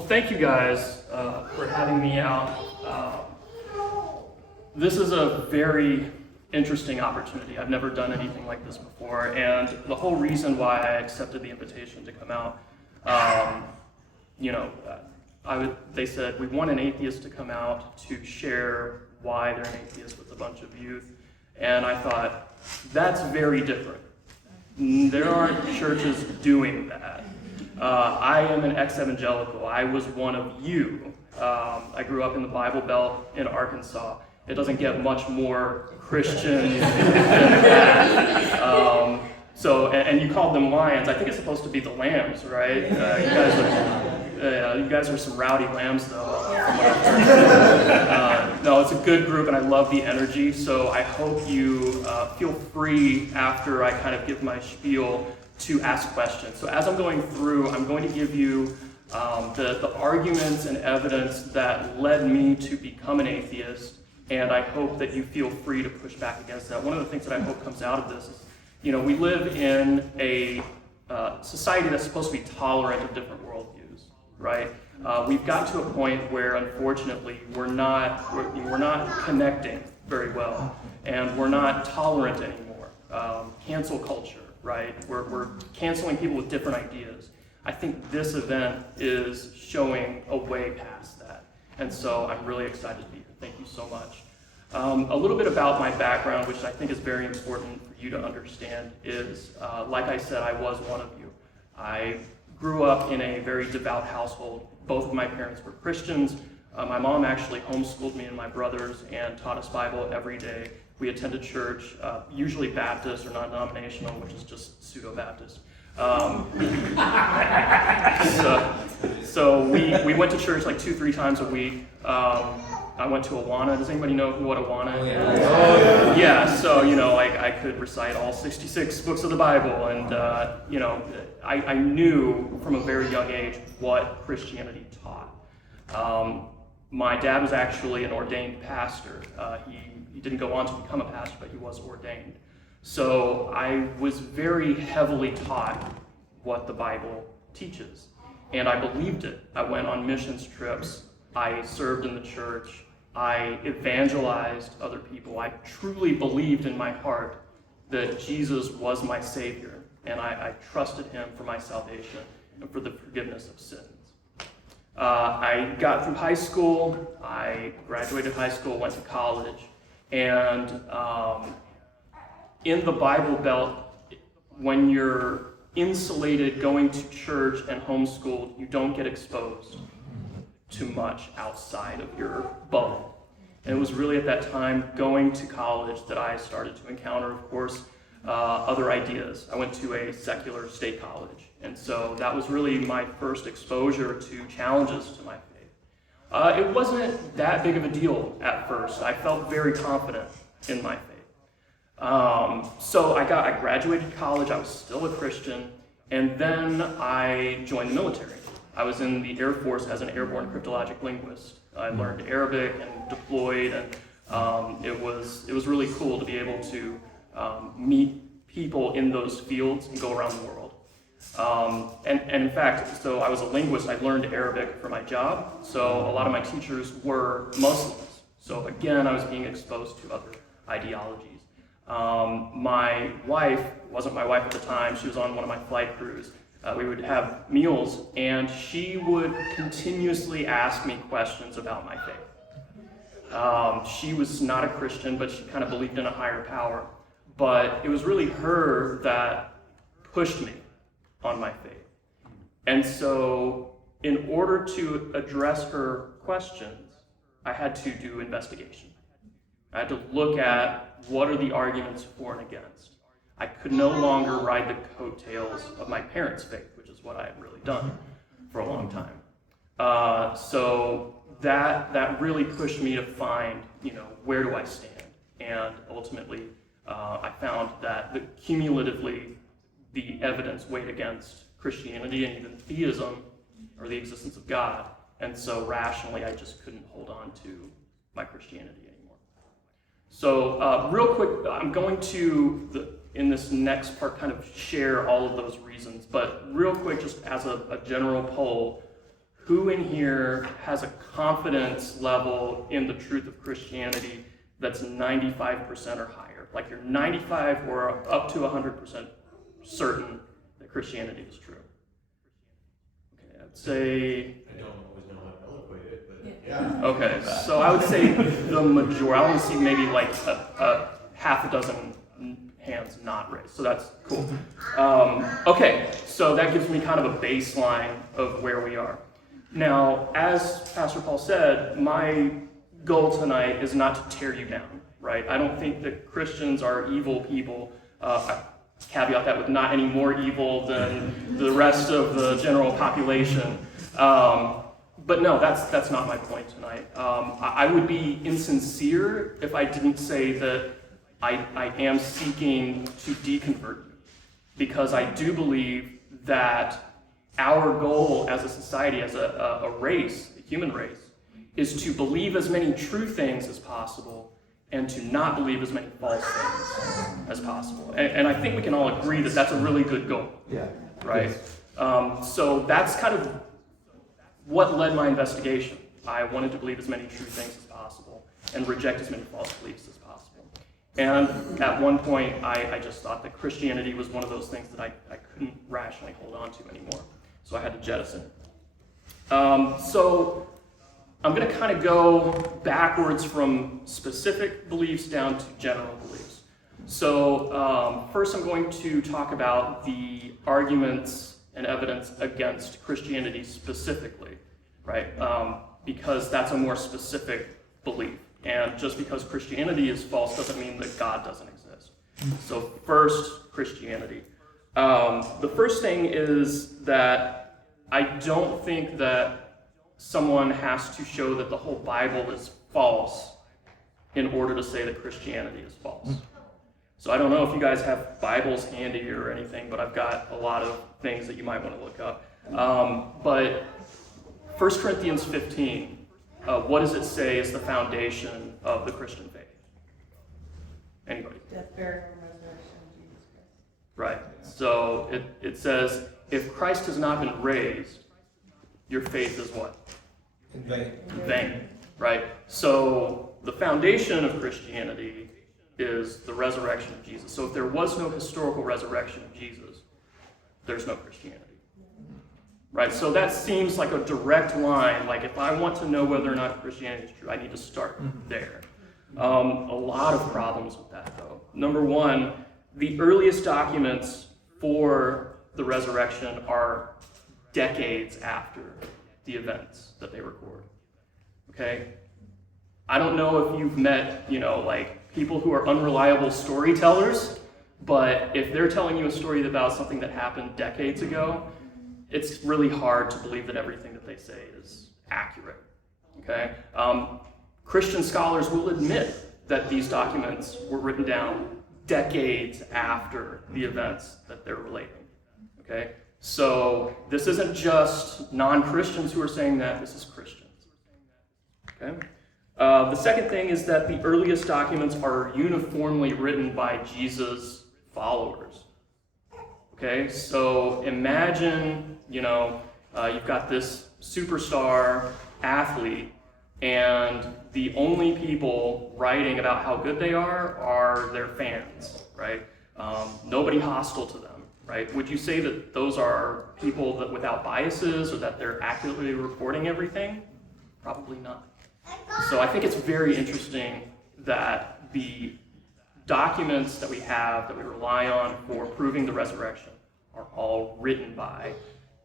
Well, thank you guys for having me out. This is a very interesting opportunity. I've never done anything like this before, and the whole reason why I accepted the invitation to come out, they said, we want an atheist to come out to share why they're an atheist with a bunch of youth, and I thought, that's very different. There aren't churches doing that. I am an ex-evangelical. I was one of you. I grew up in the Bible Belt in Arkansas. It doesn't get much more Christian than that. And you called them lions. I think it's supposed to be the lambs, right? You guys are some rowdy lambs, though, from what I've heard. No, it's a good group, and I love the energy. So I hope you feel free after I kind of give my spiel to ask questions. So as I'm going through, I'm going to give you the arguments and evidence that led me to become an atheist, and I hope that you feel free to push back against that. One of the things that I hope comes out of this is, we live in a society that's supposed to be tolerant of different worldviews, right? We've got to a point where, unfortunately, we're not connecting very well, and we're not tolerant anymore. Cancel culture, right? We're canceling people with different ideas. I think this event is showing a way past that. And so I'm really excited to be here. Thank you so much. A little bit about my background, which I think is very important for you to understand, is, like I said, I was one of you. I grew up in a very devout household. Both of my parents were Christians. My mom actually homeschooled me and my brothers and taught us Bible every day. We attended church, usually Baptist or non-denominational, which is just pseudo-Baptist. So we went to church like 2-3 times a week. I went to Awana. Does anybody know what Awana is? Yeah. Yeah, so, I could recite all 66 books of the Bible, and, I knew from a very young age what Christianity taught. My dad was actually an ordained pastor. He didn't go on to become a pastor, but he was ordained. So I was very heavily taught what the Bible teaches, and I believed it. I went on missions trips. I served in the church. I evangelized other people. I truly believed in my heart that Jesus was my Savior, and I trusted him for my salvation and for the forgiveness of sins. I got through high school. I graduated high school, went to college, and in the Bible Belt, when you're insulated, going to church and homeschooled, you don't get exposed too much outside of your bubble. And it was really at that time, going to college, that I started to encounter, of course, other ideas. I went to a secular state college, and so that was really my first exposure to challenges to my faith. It wasn't that big of a deal at first. I felt very confident in my faith. So I graduated college. I was still a Christian, and then I joined the military. I was in the Air Force as an airborne cryptologic linguist. I learned Arabic and deployed, and it was really cool to be able to meet people in those fields and go around the world. And in fact, so I was a linguist. I learned Arabic for my job, so a lot of my teachers were Muslims. So again, I was being exposed to other ideologies. My wife, wasn't my wife at the time, she was on one of my flight crews. We would have meals, and she would continuously ask me questions about my faith. She was not a Christian, but she kind of believed in a higher power. But it was really her that pushed me on my faith. And so in order to address her questions, I had to do investigation. I had to look at what are the arguments for and against. I could no longer ride the coattails of my parents' faith, which is what I had really done for a long time. So that really pushed me to find, where do I stand? And ultimately, I found that cumulatively, the evidence weighed against Christianity and even theism, or the existence of God. And so rationally, I just couldn't hold on to my Christianity anymore. So real quick, I'm going to, in this next part, kind of share all of those reasons. But real quick, just as a general poll, who in here has a confidence level in the truth of Christianity that's 95% or higher? Like you're 95 or up to 100% certain that Christianity is true. Okay, I'd say... I don't always know how to eloquate it, but yeah. Okay, so I would say the majority. I want to see maybe like a half a dozen hands not raised, so that's cool. Okay, so that gives me kind of a baseline of where we are. Now, as Pastor Paul said, my goal tonight is not to tear you down, right? I don't think that Christians are evil people. I caveat that with not any more evil than the rest of the general population. But no, that's not my point tonight. I would be insincere if I didn't say that I am seeking to deconvert you, because I do believe that our goal as a society, as a race, a human race, is to believe as many true things as possible and to not believe as many false things as possible. And I think we can all agree that that's a really good goal. Yeah. Right? So that's kind of what led my investigation. I wanted to believe as many true things as possible and reject as many false beliefs as possible. And at one point, I just thought that Christianity was one of those things that I couldn't rationally hold on to anymore. So I had to jettison it. So I'm going to kind of go backwards from specific beliefs down to general beliefs. So first I'm going to talk about the arguments and evidence against Christianity specifically, right? Because that's a more specific belief. And just because Christianity is false doesn't mean that God doesn't exist. So first, Christianity. The first thing is that I don't think that someone has to show that the whole Bible is false in order to say that Christianity is false. So I don't know if you guys have Bibles handy or anything, but I've got a lot of things that you might want to look up. But 1 Corinthians 15, what does it say is the foundation of the Christian faith? Anybody? Death, burial, and resurrection of Jesus Christ. Right. So it says, if Christ has not been raised, your faith is what? In vain. Vain. Right? So the foundation of Christianity is the resurrection of Jesus. So if there was no historical resurrection of Jesus, there's no Christianity. Right? So that seems like a direct line. Like if I want to know whether or not Christianity is true, I need to start there. A lot of problems with that, though. Number one, the earliest documents for the resurrection are decades after the events that they record. Okay? I don't know if you've met, like people who are unreliable storytellers, but if they're telling you a story about something that happened decades ago, it's really hard to believe that everything that they say is accurate. Okay? Christian scholars will admit that these documents were written down decades after the events that they're relating. Okay? So this isn't just non-Christians who are saying that, this is Christians. Okay? The second thing is that the earliest documents are uniformly written by Jesus' followers. Okay? So imagine, you've got this superstar athlete, and the only people writing about how good they are their fans, right? Nobody hostile to them, right? Would you say that those are people that without biases or that they're accurately reporting everything? Probably not. So I think it's very interesting that the documents that we have, that we rely on for proving the resurrection, are all written by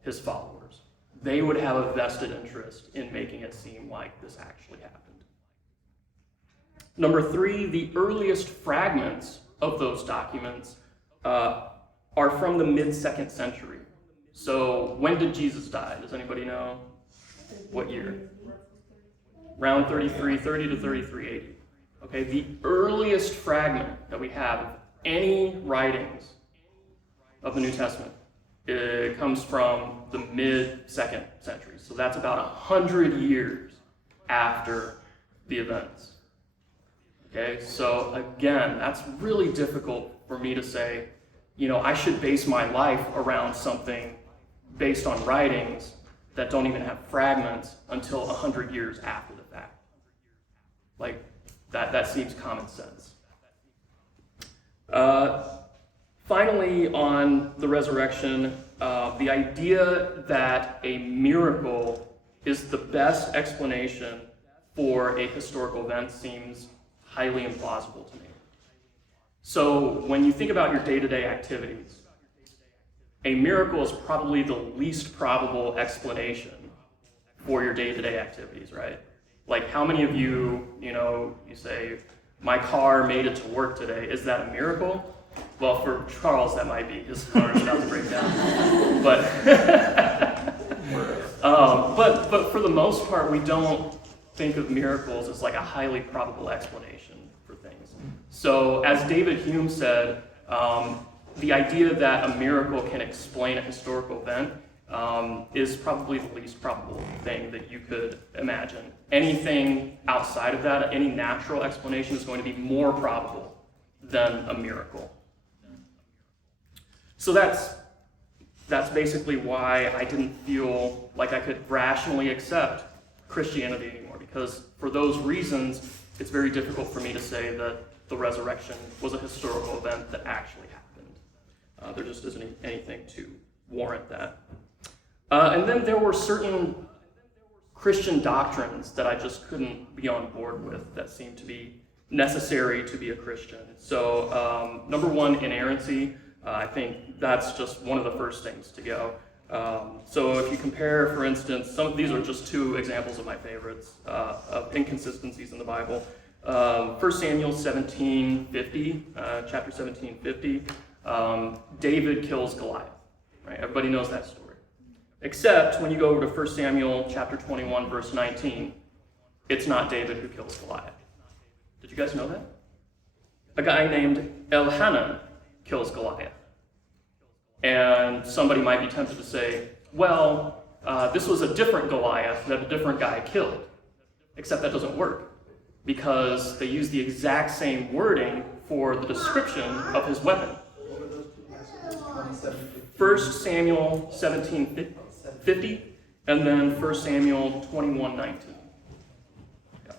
his followers. They would have a vested interest in making it seem like this actually happened. Number three, the earliest fragments of those documents are from the mid-2nd century. So when did Jesus die? Does anybody know? What year? Around 30 to 33 AD. Okay, the earliest fragment that we have of any writings of the New Testament, it comes from the mid-2nd century. So that's about 100 years after the events. Okay, so again, that's really difficult for me to say, I should base my life around something based on writings that don't even have fragments until 100 years after the fact. Like, that seems common sense. Finally, on the resurrection, the idea that a miracle is the best explanation for a historical event seems highly implausible to me. So when you think about your day-to-day activities, a miracle is probably the least probable explanation for your day-to-day activities, right? Like, how many of you, you say, my car made it to work today, is that a miracle? Well, for Charles, that might be. His car is about to break down. But for the most part, we don't think of miracles as like a highly probable explanation for things. So as David Hume said, the idea that a miracle can explain a historical event is probably the least probable thing that you could imagine. Anything outside of that, any natural explanation is going to be more probable than a miracle. So that's basically why I didn't feel like I could rationally accept Christianity anymore, because for those reasons, it's very difficult for me to say that the resurrection was a historical event that actually happened. There just isn't anything to warrant that. And then there were certain Christian doctrines that I just couldn't be on board with that seemed to be necessary to be a Christian. So number one, inerrancy. I think that's just one of the first things to go. So if you compare, for instance, some of these are just two examples of my favorites of inconsistencies in the Bible. 1 Samuel 17:50, chapter 17:50, David kills Goliath. Right? Everybody knows that story. Except when you go over to 1 Samuel chapter 21, verse 19, it's not David who kills Goliath. Did you guys know that? A guy named Elhanan kills Goliath. And somebody might be tempted to say, well, this was a different Goliath that a different guy killed. Except that doesn't work, because they use the exact same wording for the description of his weapon. 1 Samuel 17:50, and then 1 Samuel 21:19. Yeah.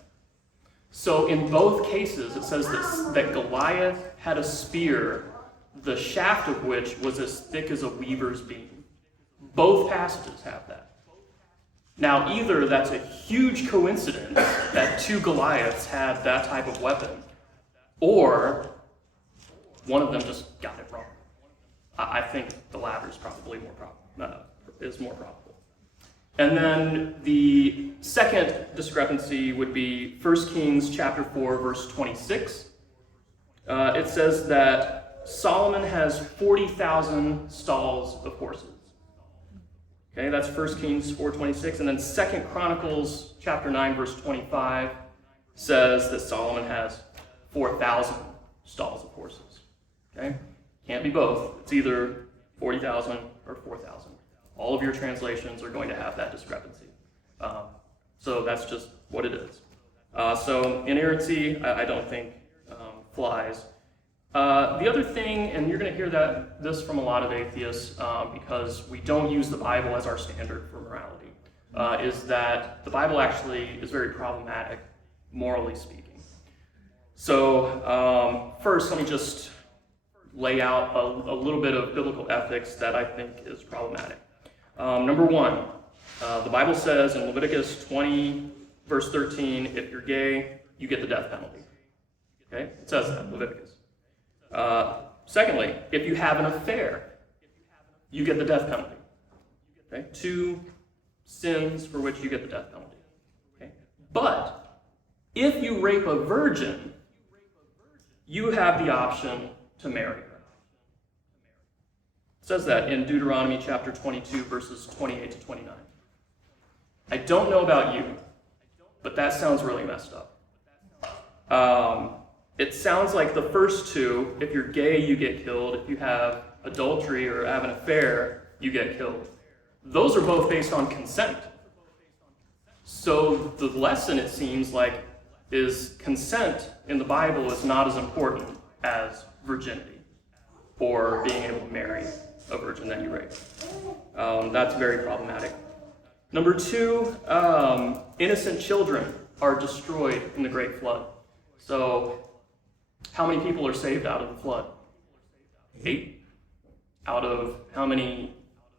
So in both cases, it says that Goliath had a spear, the shaft of which was as thick as a weaver's beam. Both passages have that. Now, either that's a huge coincidence that two Goliaths had that type of weapon, or one of them just got it wrong. I think the latter is probably more probable. And then the second discrepancy would be 1 Kings chapter 4, verse 26. It says that Solomon has 40,000 stalls of horses. Okay, that's 1 Kings 4:26. And then 2 Chronicles chapter 9, verse 25 says that Solomon has 4,000 stalls of horses. Okay? Can't be both. It's either 40,000 or 4,000. All of your translations are going to have that discrepancy. So that's just what it is. So inerrancy, I don't think flies. The other thing, and you're going to hear this from a lot of atheists, because we don't use the Bible as our standard for morality, is that the Bible actually is very problematic, morally speaking. So first, let me just lay out a little bit of biblical ethics that I think is problematic. Number one, the Bible says in Leviticus 20, verse 13, if you're gay, you get the death penalty. Okay? It says that, Leviticus. Secondly, if you have an affair, you get the death penalty. Okay? 2 sins for which you get the death penalty. Okay? But if you rape a virgin, you have the option to marry her. It says that in Deuteronomy chapter 22, verses 28 to 29. I don't know about you, but that sounds really messed up. It sounds like the first two, if you're gay, you get killed. If you have adultery or have an affair, you get killed. Those are both based on consent. So the lesson, it seems like, is consent in the Bible is not as important as virginity or being able to marry a virgin that you raped. That's very problematic. Number 2, innocent children are destroyed in the Great Flood. So, how many people are saved out of the flood? 8? Out of how many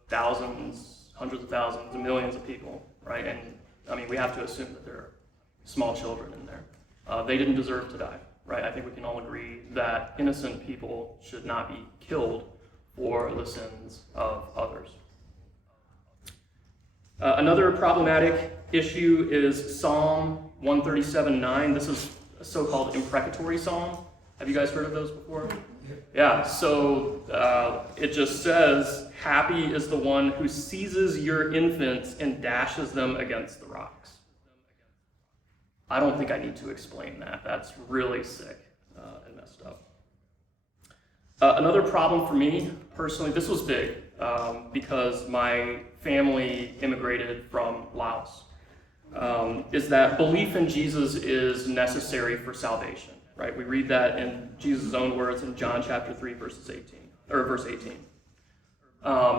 thousands, hundreds of thousands, and millions of people, right? And, I mean, we have to assume that there are small children in there. They didn't deserve to die, right? I think we can all agree that innocent people should not be killed for the sins of others. Another problematic issue is Psalm 137:9. This is a so-called imprecatory psalm. Have you guys heard of those before? Yeah, so it just says, "Happy is the one who seizes your infants and dashes them against the rocks." I don't think I need to explain that. That's really sick and messed up. Another problem for me, personally, this was big because my family immigrated from Laos, is that belief in Jesus is necessary for salvation, right? We read that in Jesus' own words in John chapter 3, verse 18.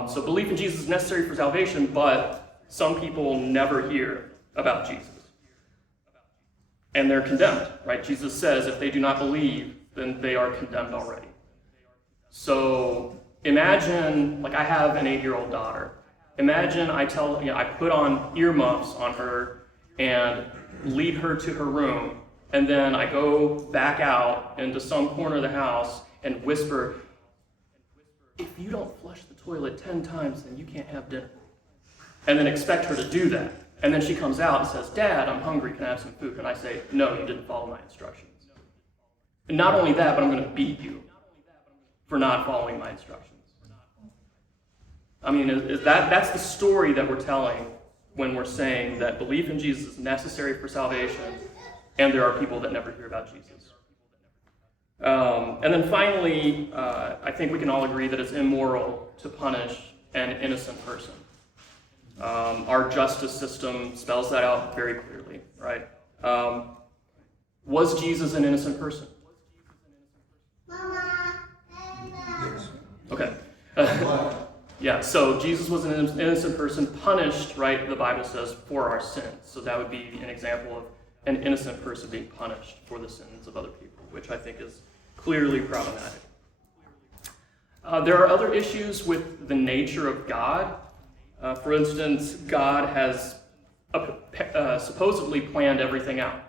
So belief in Jesus is necessary for salvation, but some people never hear about Jesus. And they're condemned, right? Jesus says if they do not believe, then they are condemned already. So imagine, like I have an 8-year-old daughter. Imagine I put on earmuffs on her and lead her to her room, and then I go back out into some corner of the house and whisper, "If you don't flush the toilet 10 times, then you can't have dinner." And then expect her to do that. And then she comes out and says, "Dad, I'm hungry, can I have some food?" And I say, "No, you didn't follow my instructions." And not only that, but I'm going to beat you for not following my instructions. I mean, that's the story that we're telling when we're saying that belief in Jesus is necessary for salvation, and there are people that never hear about Jesus. And then finally, I think we can all agree that it's immoral to punish an innocent person. Our justice system spells that out very clearly, right? Was Jesus an innocent person? Okay. Yeah, so Jesus was an innocent person punished, right, the Bible says, for our sins. So that would be an example of an innocent person being punished for the sins of other people, which I think is clearly problematic. There are other issues with the nature of God. For instance, God has supposedly planned everything out,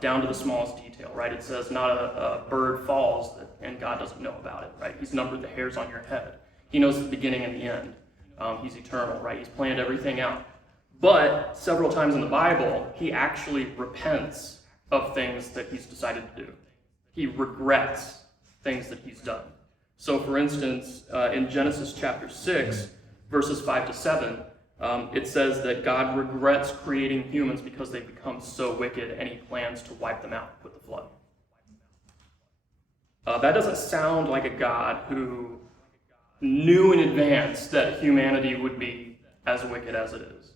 down to the smallest detail, right? It says not a bird falls and God doesn't know about it, right? He's numbered the hairs on your head. He knows the beginning and the end. He's eternal, right? He's planned everything out. But several times in the Bible, he actually repents of things that he's decided to do. He regrets things that he's done. So for instance, in Genesis chapter 6, verses 5 to 7, it says that God regrets creating humans because they've become so wicked, and he plans to wipe them out with the flood. That doesn't sound like a God who knew in advance that humanity would be as wicked as it is.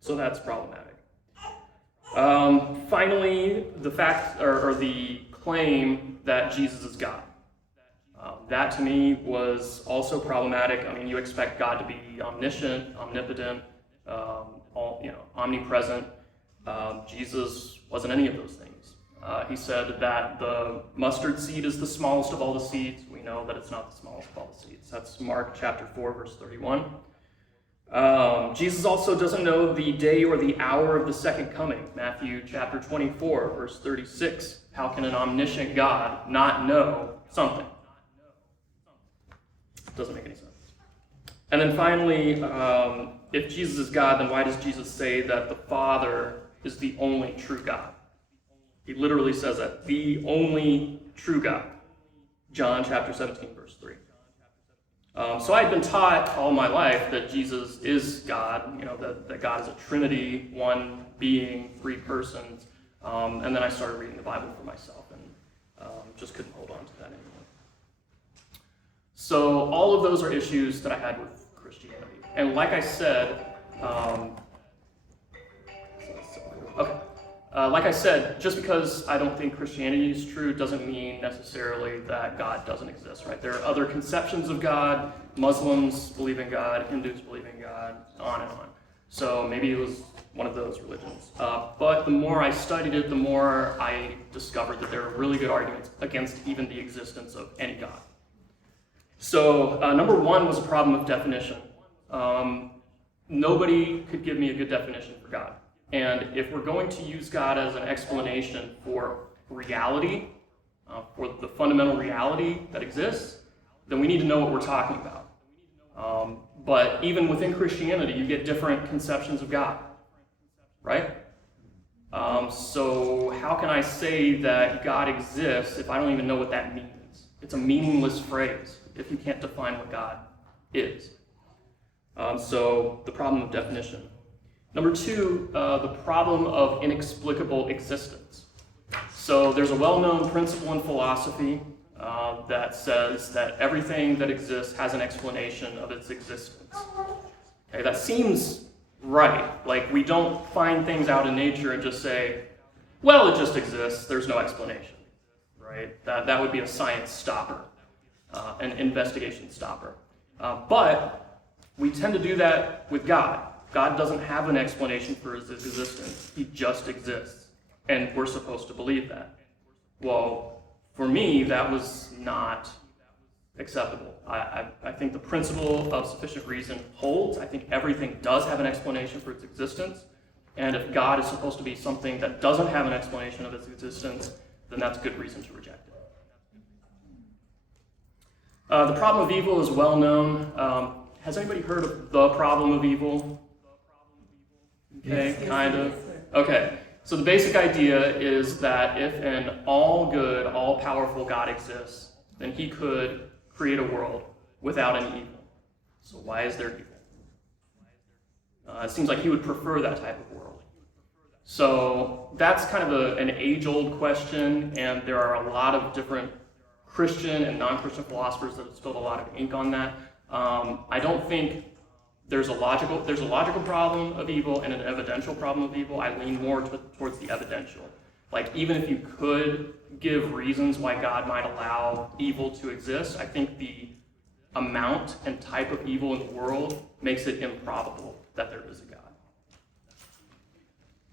So that's problematic. Finally, the fact or the claim that Jesus is God. That to me was also problematic. I mean, you expect God to be omniscient, omnipotent, omnipresent. Jesus wasn't any of those things. He said that the mustard seed is the smallest of all the seeds. We know that it's not the smallest of all the seeds. That's Mark chapter 4, verse 31. Jesus also doesn't know the day or the hour of the second coming. Matthew chapter 24, verse 36. How can an omniscient God not know something? Doesn't make any sense. And then finally, if Jesus is God, then why does Jesus say that the Father is the only true God? He literally says that, the only true God. John chapter 17, verse 3. So I had been taught all my life that Jesus is God, that God is a Trinity, one being, 3 persons. And then I started reading the Bible for myself and just couldn't hold on to that anymore. So all of those are issues that I had with Christianity. And like I said, Like I said, just because I don't think Christianity is true doesn't mean necessarily that God doesn't exist, right? There are other conceptions of God. Muslims believe in God, Hindus believe in God, on and on. So maybe it was one of those religions. But the more I studied it, the more I discovered that there are really good arguments against even the existence of any God. So number one was a problem of definition. Nobody could give me a good definition for God. And if we're going to use God as an explanation for reality, for the fundamental reality that exists, then we need to know what we're talking about. But even within Christianity, you get different conceptions of God, right? So how can I say that God exists if I don't even know what that means? It's a meaningless phrase if you can't define what God is. So the problem of definition. Number two, the problem of inexplicable existence. So there's a well-known principle in philosophy that says that everything that exists has an explanation of its existence. Okay, that seems right. Like, we don't find things out in nature and just say, well, it just exists, there's no explanation, right? That would be a science stopper, an investigation stopper. But we tend to do that with God. God doesn't have an explanation for his existence. He just exists. And we're supposed to believe that. Well, for me, that was not acceptable. I think the principle of sufficient reason holds. I think everything does have an explanation for its existence. And if God is supposed to be something that doesn't have an explanation of its existence, then that's good reason to reject it. The problem of evil is well known. Has anybody heard of the problem of evil? Okay, kind of. Okay, so the basic idea is that if an all-good, all-powerful God exists, then he could create a world without any evil. So why is there evil? It seems like he would prefer that type of world. So that's kind of an age-old question, and there are a lot of different Christian and non-Christian philosophers that have spilled a lot of ink on that. I don't think there's a logical problem of evil and an evidential problem of evil. I lean more towards the evidential. Like, even if you could give reasons why God might allow evil to exist, I think the amount and type of evil in the world makes it improbable that there is a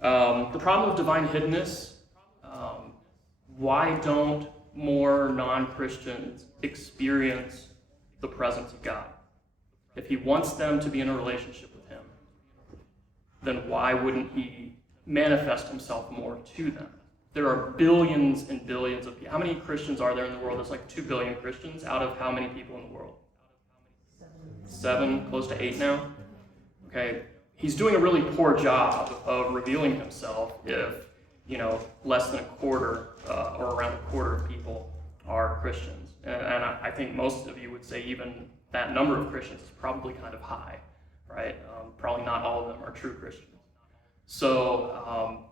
God. The problem of divine hiddenness, why don't more non-Christians experience the presence of God? If he wants them to be in a relationship with him, then why wouldn't he manifest himself more to them? There are billions and billions of people. How many Christians are there in the world? There's like 2 billion Christians out of how many people in the world? 7, close to 8 now? Okay, he's doing a really poor job of revealing himself if, less than a quarter or around a quarter of people are Christians. And I think most of you would say even that number of Christians is probably kind of high, right? Probably not all of them are true Christians. So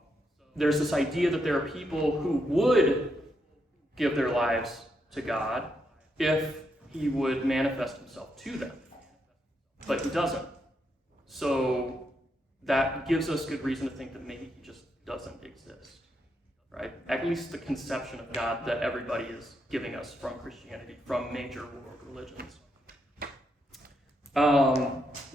there's this idea that there are people who would give their lives to God if he would manifest himself to them, but he doesn't. So that gives us good reason to think that maybe he just doesn't exist, right? At least the conception of God that everybody is giving us from Christianity, from major world religions.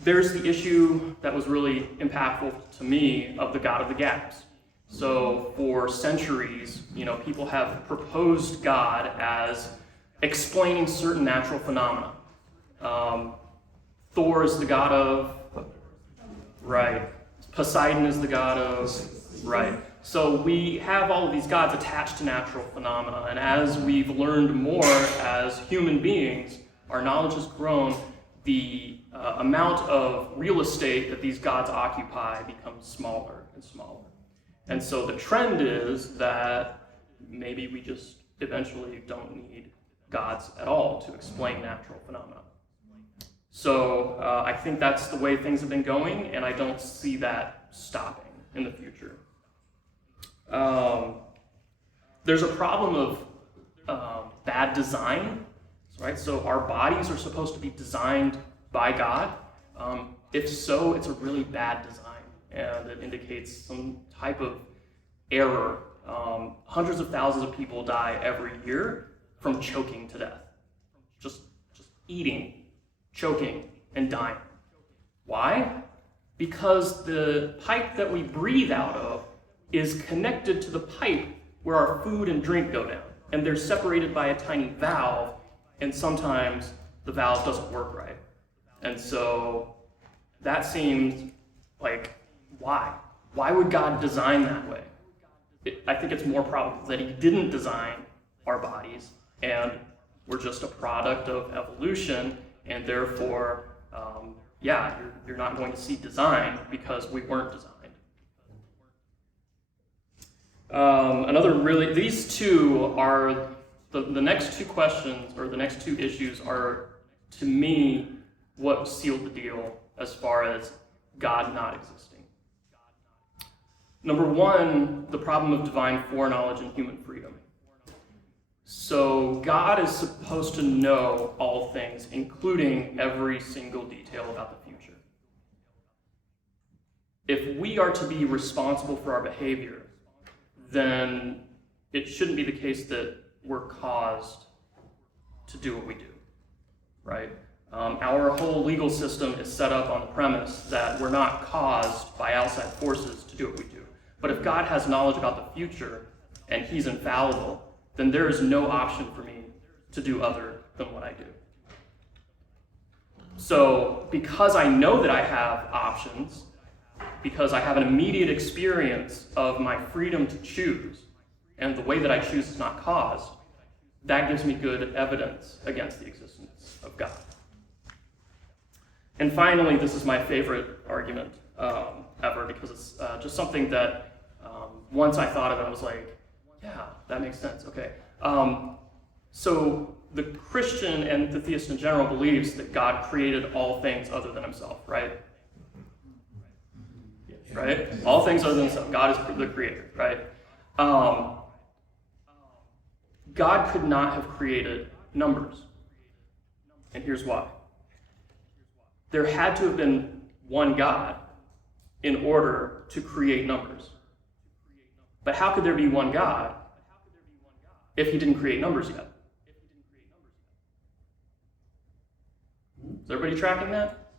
There's the issue that was really impactful to me of the God of the gaps. So for centuries, people have proposed God as explaining certain natural phenomena. Thor is the god of, right. Poseidon is the god of, right. So we have all of these gods attached to natural phenomena, and as we've learned more as human beings, our knowledge has grown, the amount of real estate that these gods occupy becomes smaller and smaller. And so the trend is that maybe we just eventually don't need gods at all to explain natural phenomena. So I think that's the way things have been going, and I don't see that stopping in the future. There's a problem of bad design, right? So our bodies are supposed to be designed by God. If so, it's a really bad design, and it indicates some type of error. Hundreds of thousands of people die every year from choking to death. Just eating, choking, and dying. Why? Because the pipe that we breathe out of is connected to the pipe where our food and drink go down. And they're separated by a tiny valve, and sometimes the valve doesn't work right. And so that seems like, why? Why would God design that way? I think it's more probable that he didn't design our bodies, and we're just a product of evolution, and therefore, you're not going to see design because we weren't designed. These two are, the next two questions, or the next two issues are, to me, what sealed the deal as far as God not existing. Number one, the problem of divine foreknowledge and human freedom. So God is supposed to know all things, including every single detail about the future. If we are to be responsible for our behavior, then it shouldn't be the case that we're caused to do what we do, right? Our whole legal system is set up on the premise that we're not caused by outside forces to do what we do. But if God has knowledge about the future and he's infallible, then there is no option for me to do other than what I do. So because I know that I have options, because I have an immediate experience of my freedom to choose, and the way that I choose is not caused, that gives me good evidence against the existence of God. And finally, this is my favorite argument ever, because it's just something that once I thought of it, I was like, yeah, that makes sense, okay. So the Christian and the theist in general believes that God created all things other than himself, right? Right? All things other than himself. God is the creator, right? God could not have created numbers. And here's why. There had to have been one God in order to create numbers. But how could there be one God if he didn't create numbers yet? Is everybody tracking that?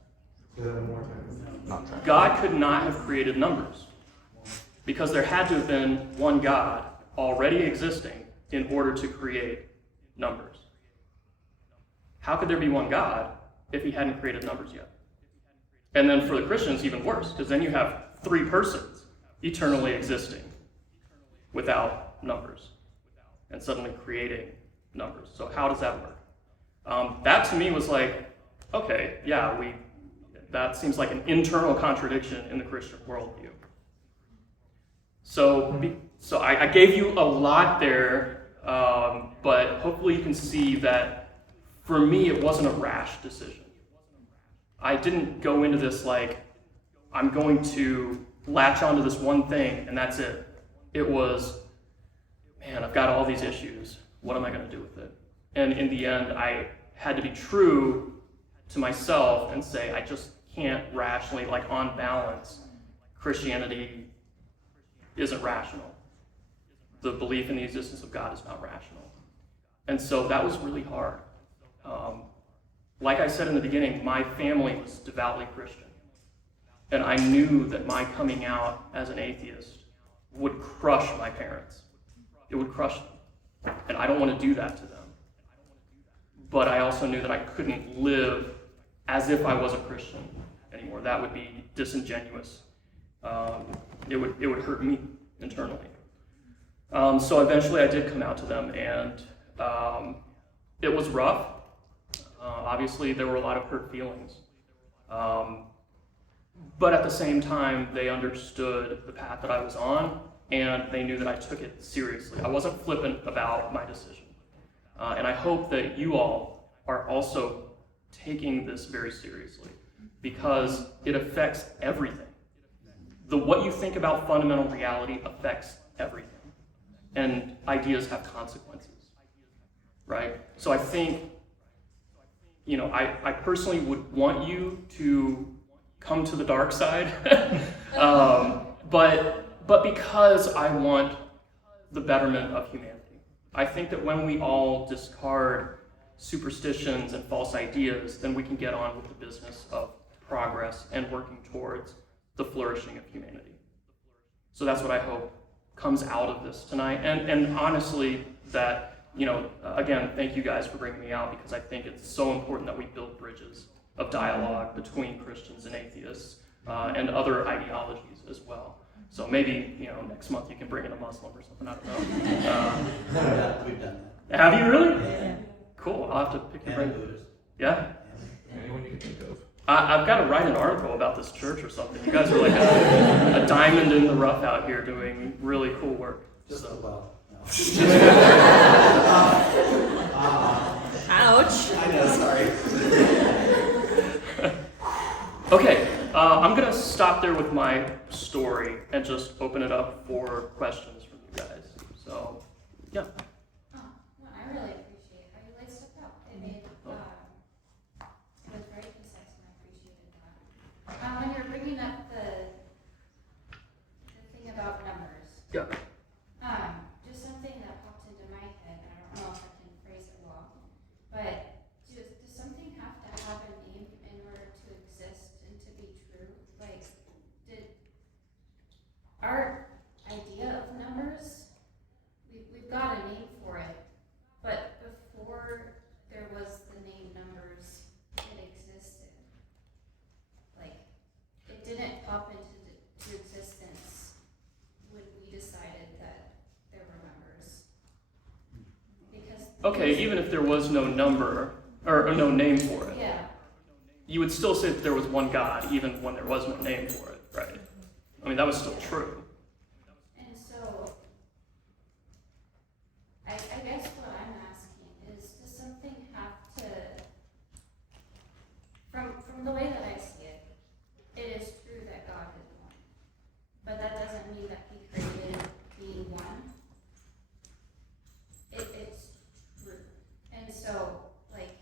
God could not have created numbers because there had to have been one God already existing in order to create numbers. How could there be one God if he hadn't created numbers yet? And then for the Christians, even worse, because then you have three persons eternally existing without numbers and suddenly creating numbers. So how does that work? That to me was like, okay, yeah, that seems like an internal contradiction in the Christian worldview. So I gave you a lot there, but hopefully you can see that for me it wasn't a rash decision. I didn't go into this like, I'm going to latch onto this one thing and that's it. It was, man, I've got all these issues. What am I going to do with it? And in the end, I had to be true to myself and say, I just can't rationally, like on balance, Christianity isn't rational. The belief in the existence of God is not rational. And so that was really hard. Like I said in the beginning, my family was devoutly Christian. And I knew that my coming out as an atheist would crush my parents. It would crush them. And I don't want to do that to them. But I also knew that I couldn't live as if I was a Christian anymore. That would be disingenuous. It would hurt me internally. So eventually I did come out to them, and it was rough. Obviously, there were a lot of hurt feelings. But at the same time, they understood the path that I was on, and they knew that I took it seriously. I wasn't flippant about my decision. And I hope that you all are also taking this very seriously, because it affects everything. What you think about fundamental reality affects everything. And ideas have consequences, right? So I think, I personally would want you to come to the dark side, but because I want the betterment of humanity. I think that when we all discard superstitions and false ideas, then we can get on with the business of progress and working towards the flourishing of humanity. So that's what I hope comes out of this tonight. And honestly, that, again, thank you guys for bringing me out, because I think it's so important that we build bridges of dialogue between Christians and atheists and other ideologies as well. So maybe, next month you can bring in a Muslim or something, I don't know. We've done Have you really? Yeah. Cool, I'll have to pick your that. And brain. Buddhist. Yeah? Anyone you can think of. I've got to write an article about this church or something. You guys are like a diamond in the rough out here doing really cool work. Just So. about. No. Ouch. I know, sorry. Okay, I'm going to stop there with my story and just open it up for questions from you guys. So, yeah. Oh, no, I really appreciate how you laid stuff out. It made, it was very concise and I appreciated that. When you're bringing up the thing about numbers, Yeah. just something that popped into my head, and I don't know if I can phrase it well, but does something have to have a name in order to exist and to be true? Like, did our idea of numbers, we've got a name for it, but before there was the name numbers, it existed. Like, it didn't pop into existence when we decided that there were numbers. Because Okay, even if there was no number, or no name for it, yeah, you would still say that there was one God, even when there was no name for it, right? I mean, that was still true. and so I guess what I'm asking is, does something have to, from the way that I see it, it is true that God is one, but that doesn't mean that He created being one. It's true, and so like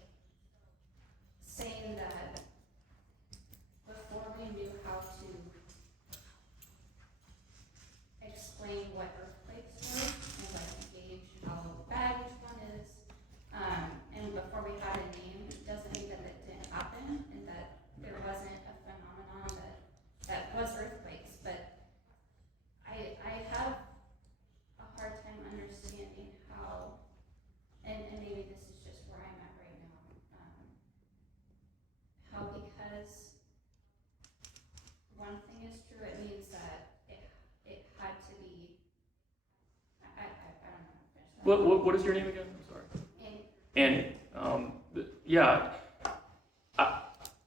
saying that before we knew how to explain what earthquakes were and like gauge how bad each one is, and before we had a name, doesn't mean that it didn't happen and that there wasn't a phenomenon that was earthquakes. But I have a hard time understanding how, and maybe this is just where I'm at right now, how because one thing is true, it means that it had to be, I don't know. What is your name again? I'm sorry. And Annie. Yeah.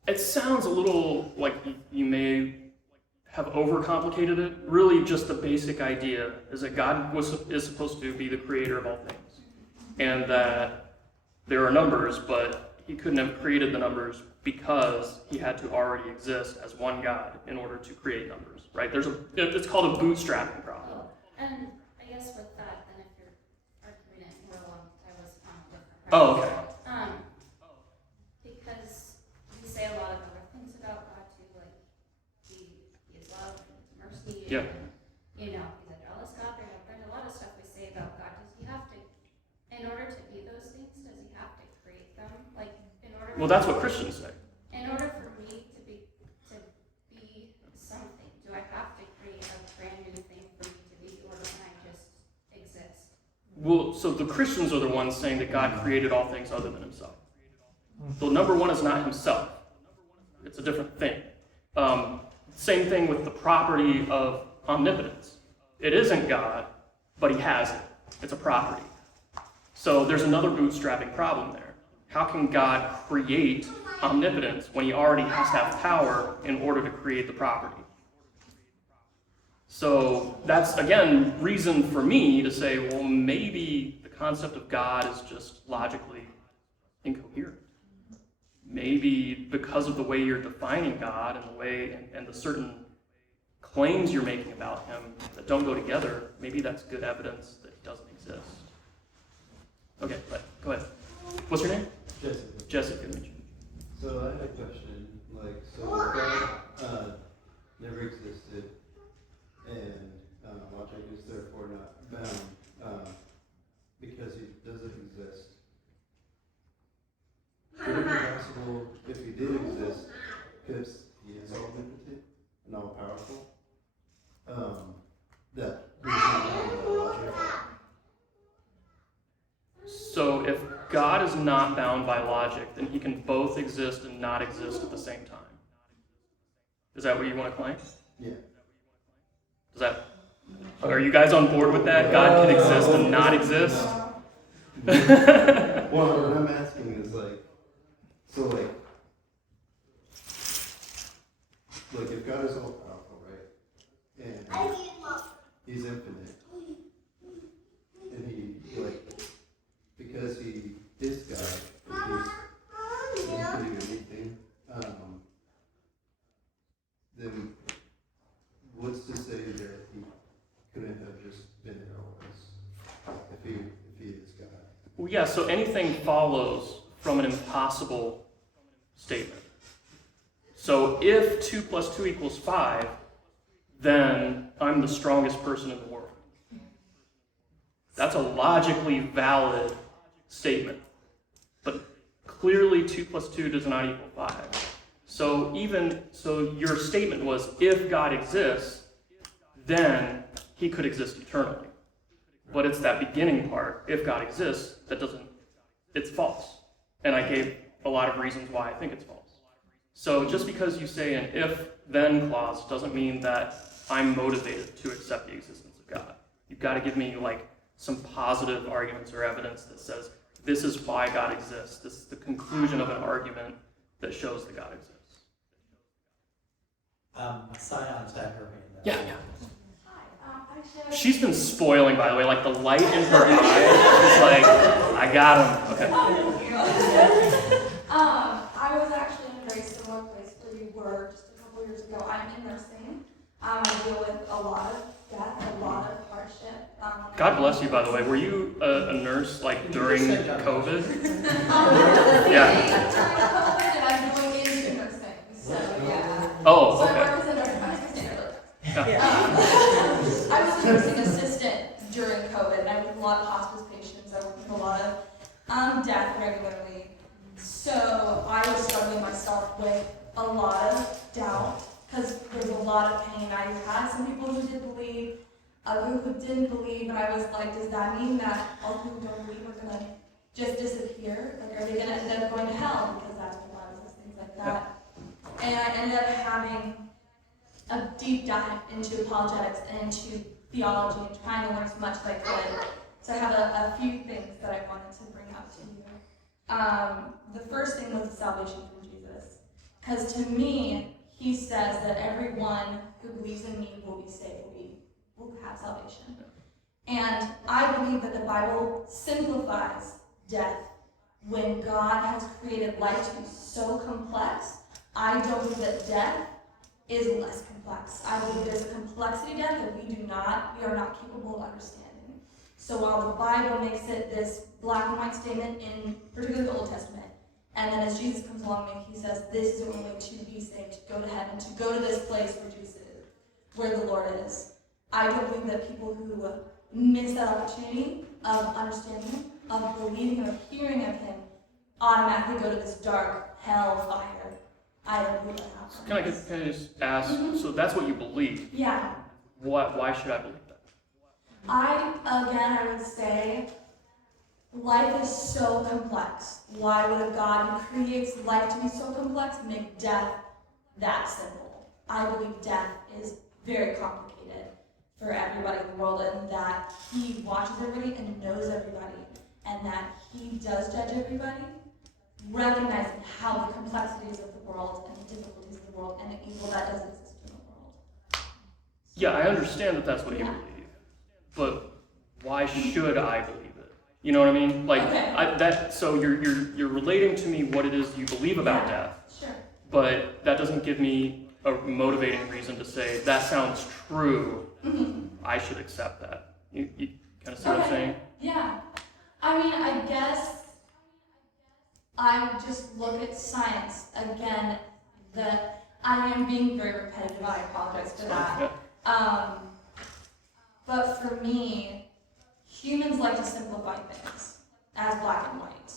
It sounds a little like you may have overcomplicated it. Really, just the basic idea is that God is supposed to be the creator of all things, and that there are numbers, but He couldn't have created the numbers because He had to already exist as one God in order to create numbers. Right? It's called a bootstrapping problem. and I guess with that, then if you're arguing it more along, I was on a different. Oh, okay. Because we say a lot of other things about God too, like He is love and He's mercy. Yeah. And, He's a jealous God. There's a lot of stuff we say about God. Does He have to, in order to be those things, does He have to create them? Like, in order. Well, that's what Christians say. In order for me to be something, do I have to create a brand new thing for me to be, or can I just exist? Well, so the Christians are the ones saying that God created all things other than Himself. So number one is not Himself. It's a different thing. Same thing with the property of omnipotence. It isn't God, but He has it. It's a property. So there's another bootstrapping problem there. How can God create omnipotence when He already has to have power in order to create the property? So that's, again, reason for me to say, well, maybe the concept of God is just logically incoherent. Maybe because of the way you're defining God and the way and the certain claims you're making about Him that don't go together, maybe that's good evidence that He doesn't exist. Okay, go ahead. What's your name? Jesse. Jesse, good to meet you. So I had a question, so God never existed, and logic is therefore not bound because he doesn't exist. Would it be possible if he did exist, because he is omnipotent and all powerful, that he's not bound by logic? So if God is not bound by logic, then he can both exist and not exist at the same time. Is that what you want to claim? Yeah. Is that? Are you guys on board with that? God can exist and not exist? Well, what I'm asking is so if God is all powerful, right, and he's infinite, and he because he is God, and he can do anything, then what's to say that he couldn't have just been there always if he is God? Well, yeah, so anything follows from an impossible statement. So if 2 + 2 = 5, then I'm the strongest person in the world. That's a logically valid statement. But clearly 2 + 2 does not equal 5. So your statement was, if God exists, then he could exist eternally. But it's that beginning part, if God exists, it's false. And I gave a lot of reasons why I think it's false. So just because you say an if-then clause doesn't mean that I'm motivated to accept the existence of God. You've got to give me some positive arguments or evidence that says this is why God exists. This is the conclusion of an argument that shows that God exists. Sion's had her hand up. Yeah. Actually, She's been spoiling, by the way, the light in her eye is I got him. Okay. I was actually in a very similar place where you were just a couple years ago. I'm in nursing. I deal with a lot of death, a lot of hardship. God bless you, by the way. Were you a nurse during COVID? Yeah. During COVID, and I'm going into nursing, so yeah. Oh, So I okay. work as a nurse. Yeah. I was a nursing assistant during COVID, and I worked with a lot of hospice patients. I worked with a lot of death regularly. So I was struggling myself with a lot of doubt because there's a lot of pain. I had some people who did believe, others who didn't believe, and I was like, does that mean that all people who don't believe are going to just disappear? Are they going to end up going to hell? Because that's what the Bible says, things like that. And I ended up having a deep dive into apologetics and into theology and trying to learn as much as I could. So I have a few things that I wanted to bring up to you. The first thing was the salvation from Jesus. Because to me, he says that everyone who believes in me will be saved, will have salvation. And I believe that the Bible simplifies death. When God has created life to be so complex, I don't believe that death is less complex. I believe there's a complexity to death that we are not capable of understanding. So while the Bible makes it this black and white statement in particularly the Old Testament, and then as Jesus comes along and he says, this is the only way to be saved, to go to heaven, to go to this place where Jesus is, where the Lord is. I don't believe that people who miss that opportunity of understanding, of believing, of hearing of him, automatically go to this dark hell fire. I don't believe that happens. Can I just ask, so that's what you believe. Yeah. Why should I believe that? I would say, life is so complex. Why would a God who creates life to be so complex make death that simple? I believe death is very complicated for everybody in the world, and that he watches everybody and knows everybody, and that he does judge everybody, recognizing how the complexities of the world and the difficulties of the world and the evil that does exist in the world. Yeah, I understand that that's what you believe, but why should I believe it? You know what I mean? Okay. So you're relating to me what it is you believe about death, Sure. but that doesn't give me a motivating reason to say that sounds true. I should accept that. You kind of see what I'm saying? Yeah. I guess I just look at science again. That I am being very repetitive. I apologize for that. Yeah. But for me, humans like to simplify things as black and white.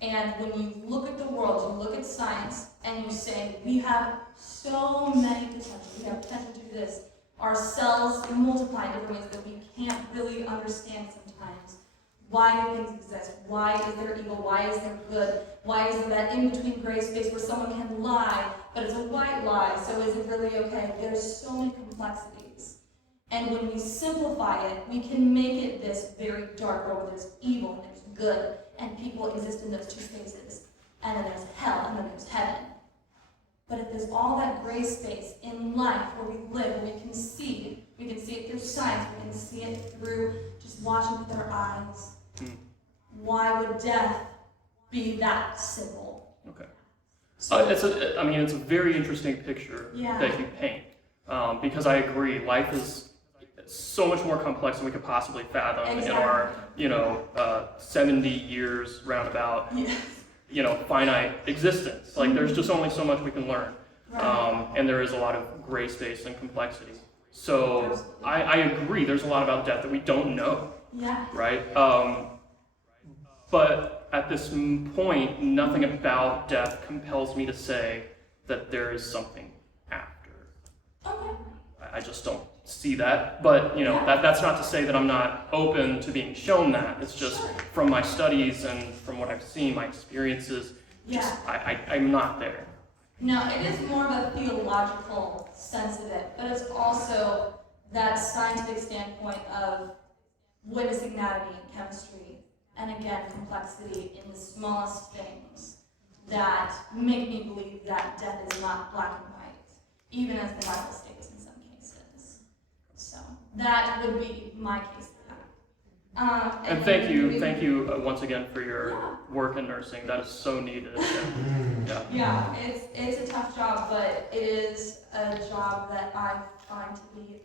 And when you look at the world, you look at science, and you say, we have so many potential. We have potential to do this. Our cells multiply in different ways that we can't really understand sometimes. Why do things exist? Why is there evil? Why is there good? Why is there that in-between gray space where someone can lie, but it's a white lie, so is it really okay? There's so many complexities. And when we simplify it, we can make it this very dark world where there's evil and there's good, and people exist in those two spaces. And then there's hell, and then there's heaven. But if there's all that gray space in life where we live, where we can see it through science, we can see it through just watching with our eyes, why would death be that simple? Okay. So, It's a very interesting picture that you paint, because I agree, life is so much more complex than we could possibly fathom in our, 70 years roundabout, finite existence. Like, there's just only so much we can learn, and there is a lot of gray space and complexity. So I agree, there's a lot about death that we don't know, right? But at this point, nothing about death compels me to say that there is something after. Okay. I just don't see that. But that's not to say that I'm not open to being shown that. It's just from my studies and from what I've seen, my experiences, I'm not there. No, it is more of a theological sense of it, but it's also that scientific standpoint of witnessing anatomy and chemistry, and again, complexity in the smallest things that make me believe that death is not black and white, even as the Bible states in some cases. So that would be my case for that. And thank you once again for your work in nursing. That is so needed. Yeah, it's a tough job, but it is a job that I find to be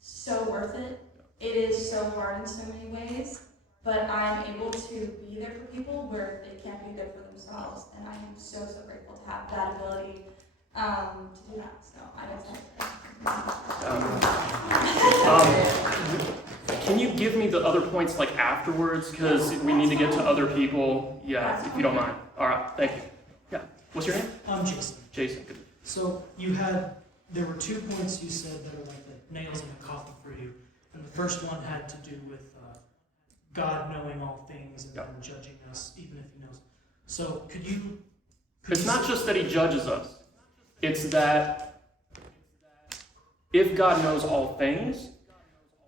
so worth it. It is so hard in so many ways, but I'm able to be there for people where they can't be there for themselves, and I am so grateful to have that ability to do that. So I'm excited. Can you give me the other points like afterwards? Because we need to get to other people. Yeah, if you don't mind. All right, thank you. Yeah, what's your name? I'm Jason. Jason. Good. So there were 2 points you said that are like the nails in the coffin for you. And the first one had to do with God knowing all things and then judging us, even if He knows. So It's not just that He judges us. It's that if God knows all things,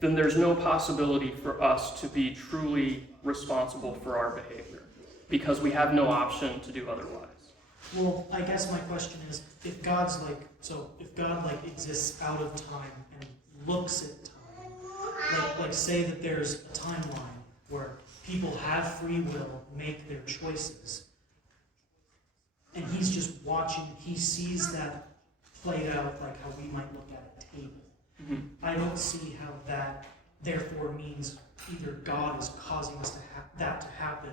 then there's no possibility for us to be truly responsible for our behavior, because we have no option to do otherwise. Well, I guess my question is, if God exists out of time and looks at time, like say that there's a timeline where people have free will, make their choices, and He's just watching, He sees that played out like how we might look at a table. Mm-hmm. I don't see how that therefore means either God is causing us to that to happen,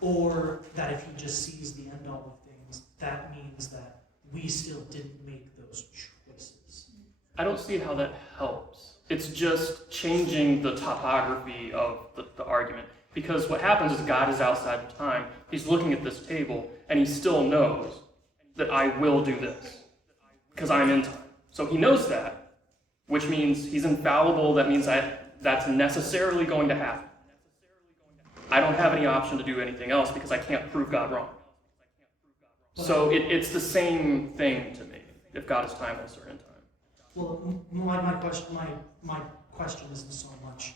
or that if He just sees the end all of things, that means that we still didn't make those choices. I don't see how that helps. It's just changing the topography of the argument. Because what happens is God is outside of time. He's looking at this table, and He still knows that I will do this, because I'm in time. So He knows that, which means He's infallible. That means that's necessarily going to happen. I don't have any option to do anything else because I can't prove God wrong. So it's the same thing to me, if God is timeless or in time. Well, my question isn't so much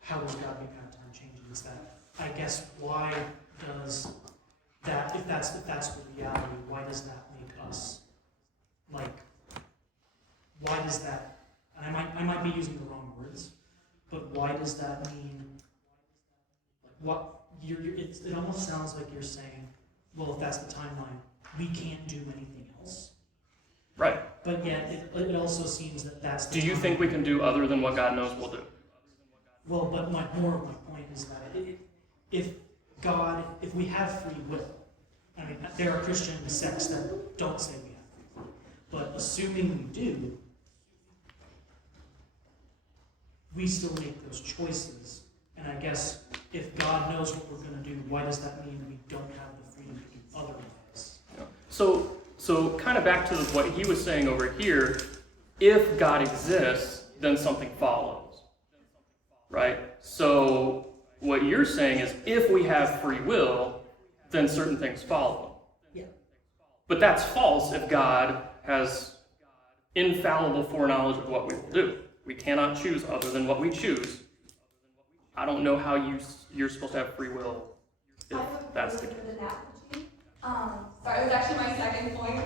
how does God make out time changing, it's that I guess why does that, if that's the reality, why does that make us why does that, and I might be using the wrong words, but why does that mean it almost sounds like you're saying, well, if that's the timeline, we can't do anything else. Right. But yet, it also seems that that's the Do you think we can do other than what God knows we'll do? Well, but more of my point is that if we have free will, I mean, there are Christian sects that don't say we have free will, but assuming we do, we still make those choices. And I guess if God knows what we're going to do, why does that mean we don't have the freedom to do otherwise? So kind of back to what he was saying over here, if God exists, then something follows, right? So what you're saying is if we have free will, then certain things follow. Yeah. But that's false if God has infallible foreknowledge of what we will do. We cannot choose other than what we choose. I don't know how you're supposed to have free will if that's the case. Sorry, it was actually my second point.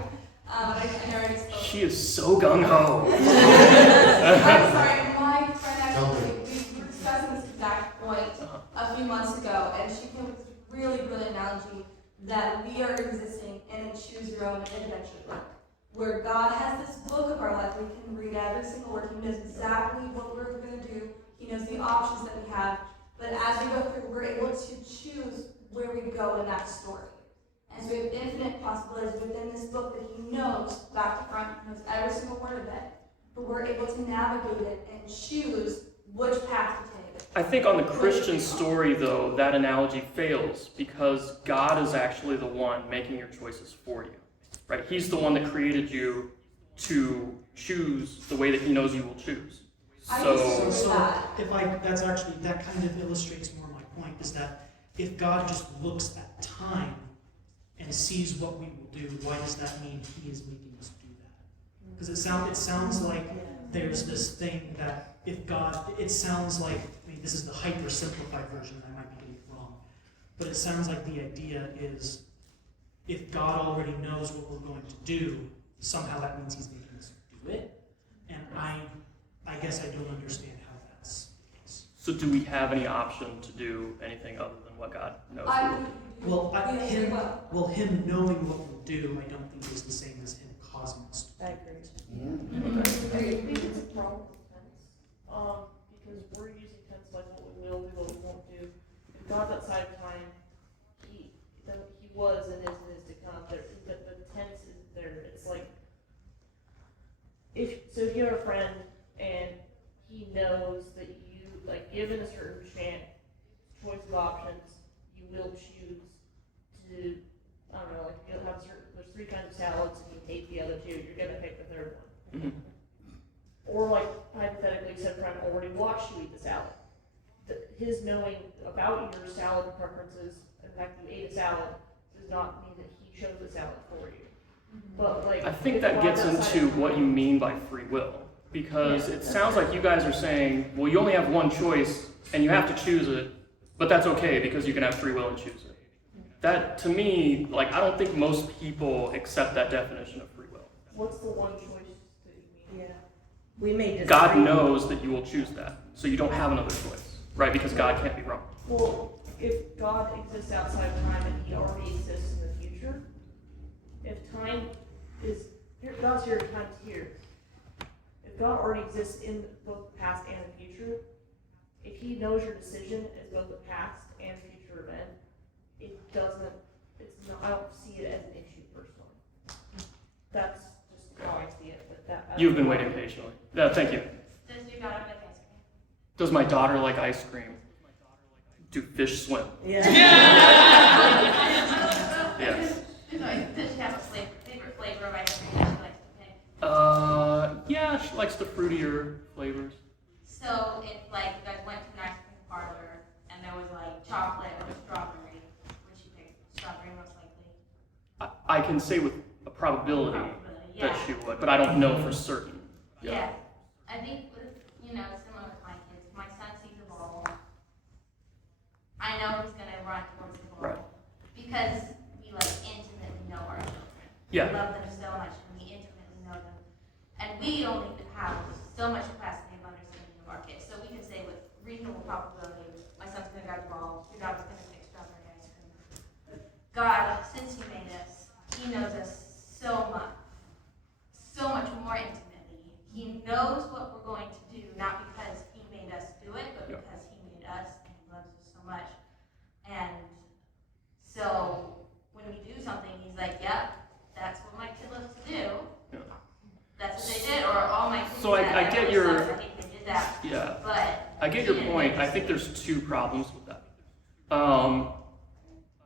I already spoke. She is so gung-ho. I'm sorry, my friend actually, we were discussing this exact point a few months ago, and she came with this really brilliant analogy that we are existing in a choose your own adventure book, where God has this book of our life. We can read every single word. He knows exactly what we're going to do. He knows the options that we have. But as we go through, we're able to choose where we go in that story. And so we have infinite possibilities within this book that he knows back to front. He knows every single word of it. But we're able to navigate it and choose which path to take. I think on the Christian story, though, that analogy fails because God is actually the one making your choices for you, right? He's the one that created you to choose the way that he knows you will choose. That kind of illustrates more my point, is that if God just looks at time and sees what we will do, why does that mean he is making us do that? Because it sounds like there's this thing that if God, it sounds like, I mean, this is the hyper-simplified version, I might be getting it wrong, but it sounds like the idea is if God already knows what we're going to do, somehow that means he's making us do it. And I guess I don't understand how that's the case. So do we have any option to do anything other than what God knows? Him knowing what we'll do, I don't think is the same as him causing us to. I agree. Okay. I think it's a problem with tense, because we're using tense like what we will do, what we won't do. If God's outside of time, he was and is to come. The tense is there. It's like if you have a friend and he knows that you, like, given a certain choice of options, you will choose to, I don't know, like you'll have there's 3 kinds of salads and you hate the other 2, you're gonna pick the third one. Mm-hmm. Or like hypothetically, said friend already watched you eat the salad. His knowing about your salad preferences, and the fact that you ate a salad, does not mean that he chose the salad for you. But like, I think that gets into what you mean by free will. Because it sounds like you guys are saying, well, you only have one choice and you have to choose it, but that's okay because you can have free will and choose it. That, to me, like, I don't think most people accept that definition of free will. What's the one choice that you mean? Yeah. We may disagree. God knows that you will choose that, so you don't have another choice, right? Because God can't be wrong. Well, if God exists outside of time and he already exists in the future, if time is, God's here, time's here. If God already exists in both the past and the future, if he knows your decision is both the past and future event, I don't see it as an issue personally. That's just how I see it. But You've been waiting patiently. Yeah, thank you. Does your daughter like ice cream? Does my daughter like ice cream? Do fish swim? Yeah. Yes. Does she have a favorite flavor of ice cream that she likes to pick? Yeah, she likes the fruitier flavors. So if like you guys went to an ice cream parlor and there was like chocolate or strawberry, would she pick strawberry most likely? I can say with a probability Yeah. that she would, but I don't know for certain. Yeah. I think with, similar with my kids, if my son sees a ball, I know he's gonna run towards the ball. Right. Because we like intimately know our children. Yeah. We love them so much and we intimately know them. And we only have so much capacity of understanding of our kids. So we can say with reasonable probability, my son's gonna grab the ball, your daughter's gonna pick strawberry ice cream. God, since he made us, he knows us so much more intimately. He knows what we're going to do, not because he made us do it, but because he made us and he loves us so much. And so when we do something, he's like, yeah, that's what my kid loves to do. Yeah. That's what they did, or all my kids So I did that. get That your- sucks. I hate they did that. Yeah. But but. I get your point. I think there's two problems with that.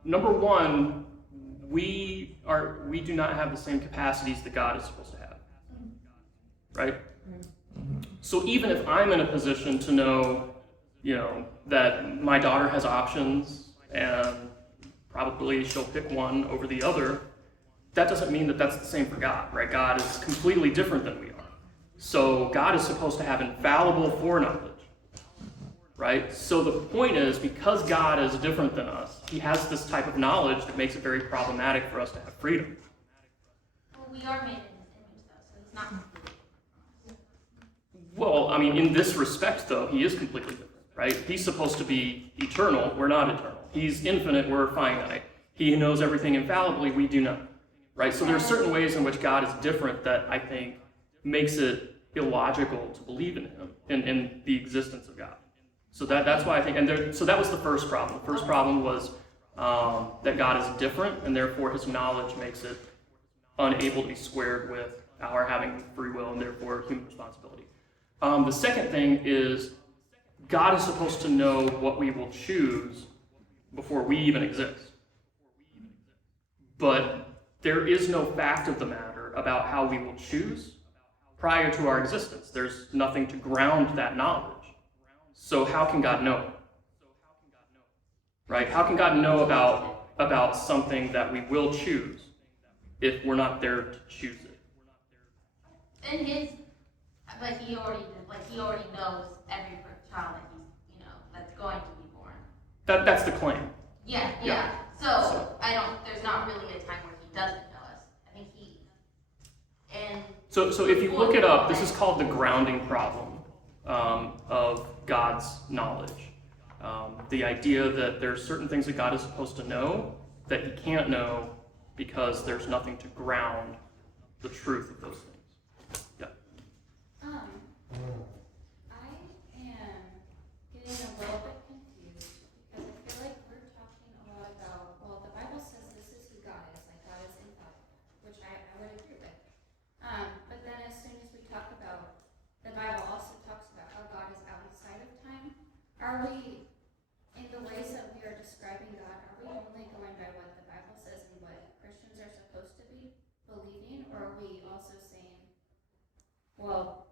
Number one, we do not have the same capacities that God is supposed to have, right? So even if I'm in a position to know, that my daughter has options and probably she'll pick one over the other, that doesn't mean that that's the same for God, right? God is completely different than we are. So God is supposed to have infallible foreknowledge, right? So the point is, because God is different than us, he has this type of knowledge that makes it very problematic for us to have freedom. Well, we are made in his image, though, so it's not. Well, I mean, in this respect, though, he is completely different, right? He's supposed to be eternal. We're not eternal. He's infinite. We're finite. He knows everything infallibly. We do not, right? So there are certain ways in which God is different that I think makes it illogical to believe in him, in the existence of God. So that's why I think, so that was the first problem. The first problem was that God is different, and therefore his knowledge makes it unable to be squared with our having free will and therefore human responsibility. The second thing is God is supposed to know what we will choose before we even exist. But there is no fact of the matter about how we will choose prior to our existence. There's nothing to ground that knowledge. So how can God know? Right? How can God know about something that we will choose if we're not there to choose it? But he already knows every child that that's going to be born. That's the claim. Yeah. So there's not really a time where he doesn't know us. I think So if you look it up, this is called the grounding problem of God's knowledge. The idea that there are certain things that God is supposed to know that he can't know because there's nothing to ground the truth of those things. Yeah. I am getting a little bit confused because I feel like we're talking a lot about, well, the Bible says this is who God is, like God is infallible, which I would agree with. But then as soon as we talk about, the Bible also talks about how God is outside of time. Are we, in the ways that we are describing God, are we only going by what the Bible says and what Christians are supposed to be believing, or are we also saying, well,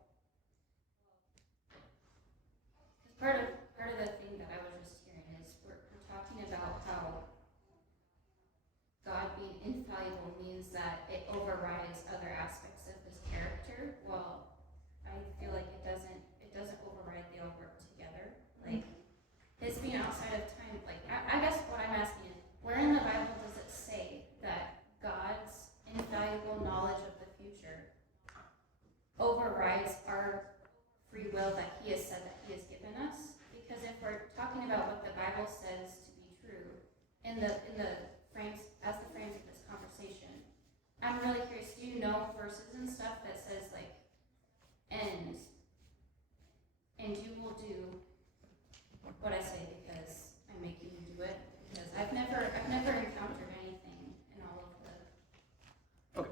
part of the thing that I was just hearing is we're talking about how God being infallible means that it overrides other aspects of his character. Well, I feel like it doesn't override, they all work together. Like his being outside of time, like I guess what I'm asking is, where in the Bible does it say that God's infallible knowledge of the future overrides our free will that he has said that he has given us? Because if we're talking about what the Bible says to be true in the frames of this conversation, I'm really curious, do you know verses and stuff that says like and you will do what I say because I'm making you do it? Because I've never encountered anything in all of the Okay.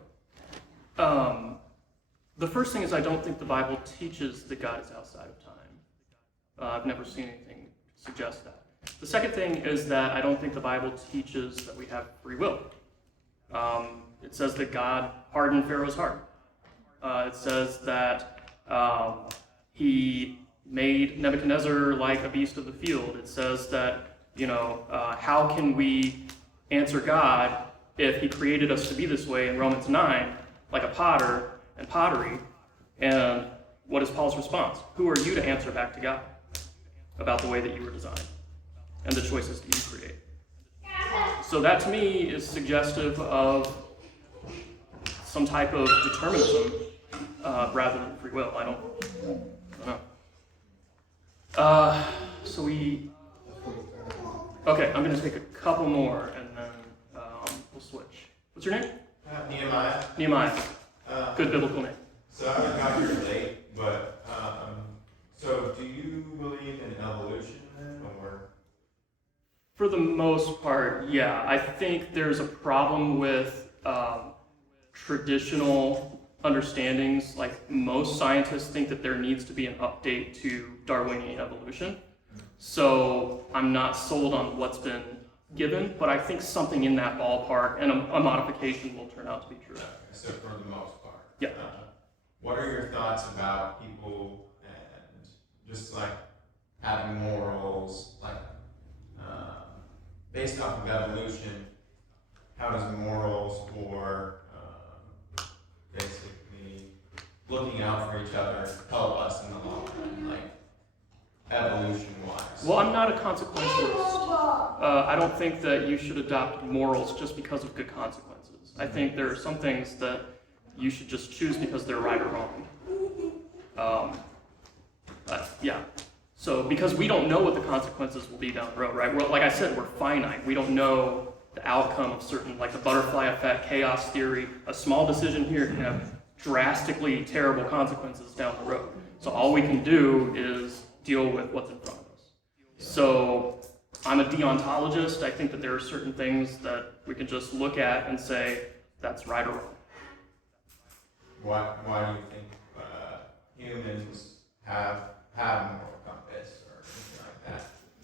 The first thing is I don't think the Bible teaches that God is outside of time. I've never seen anything suggest that. The second thing is that I don't think the Bible teaches that we have free will. It says that God hardened Pharaoh's heart. It says that he made Nebuchadnezzar like a beast of the field. It says that, how can we answer God if he created us to be this way in Romans 9, like a potter and pottery? And what is Paul's response? Who are you to answer back to God about the way that you were designed and the choices that you create? So that to me is suggestive of some type of determinism rather than free will. I don't know. Okay, I'm going to take a couple more and then we'll switch. What's your name? Nehemiah. Nehemiah. Good biblical name. So I got here late, but so do you believe in evolution then, or? For the most part, yeah. I think there's a problem with traditional understandings, like most scientists think that there needs to be an update to Darwinian evolution. So I'm not sold on what's been given, but I think something in that ballpark and a modification will turn out to be true. So for the most part. Yeah. What are your thoughts about people and just like having morals, like based off of evolution? How does morals or basically looking out for each other help us in the long run, like evolution-wise? Well, I'm not a consequentialist. I don't think that you should adopt morals just because of good consequences. I think there are some things that you should just choose because they're right or wrong. Yeah. So because we don't know what the consequences will be down the road, right? Well, like I said, we're finite. We don't know the outcome of certain, like the butterfly effect, chaos theory. A small decision here can have drastically terrible consequences down the road. So all we can do is deal with what's in front of us. So I'm a deontologist. I think that there are certain things that we can just look at and say, that's right or wrong. Why do you think humans have a moral compass or anything like that?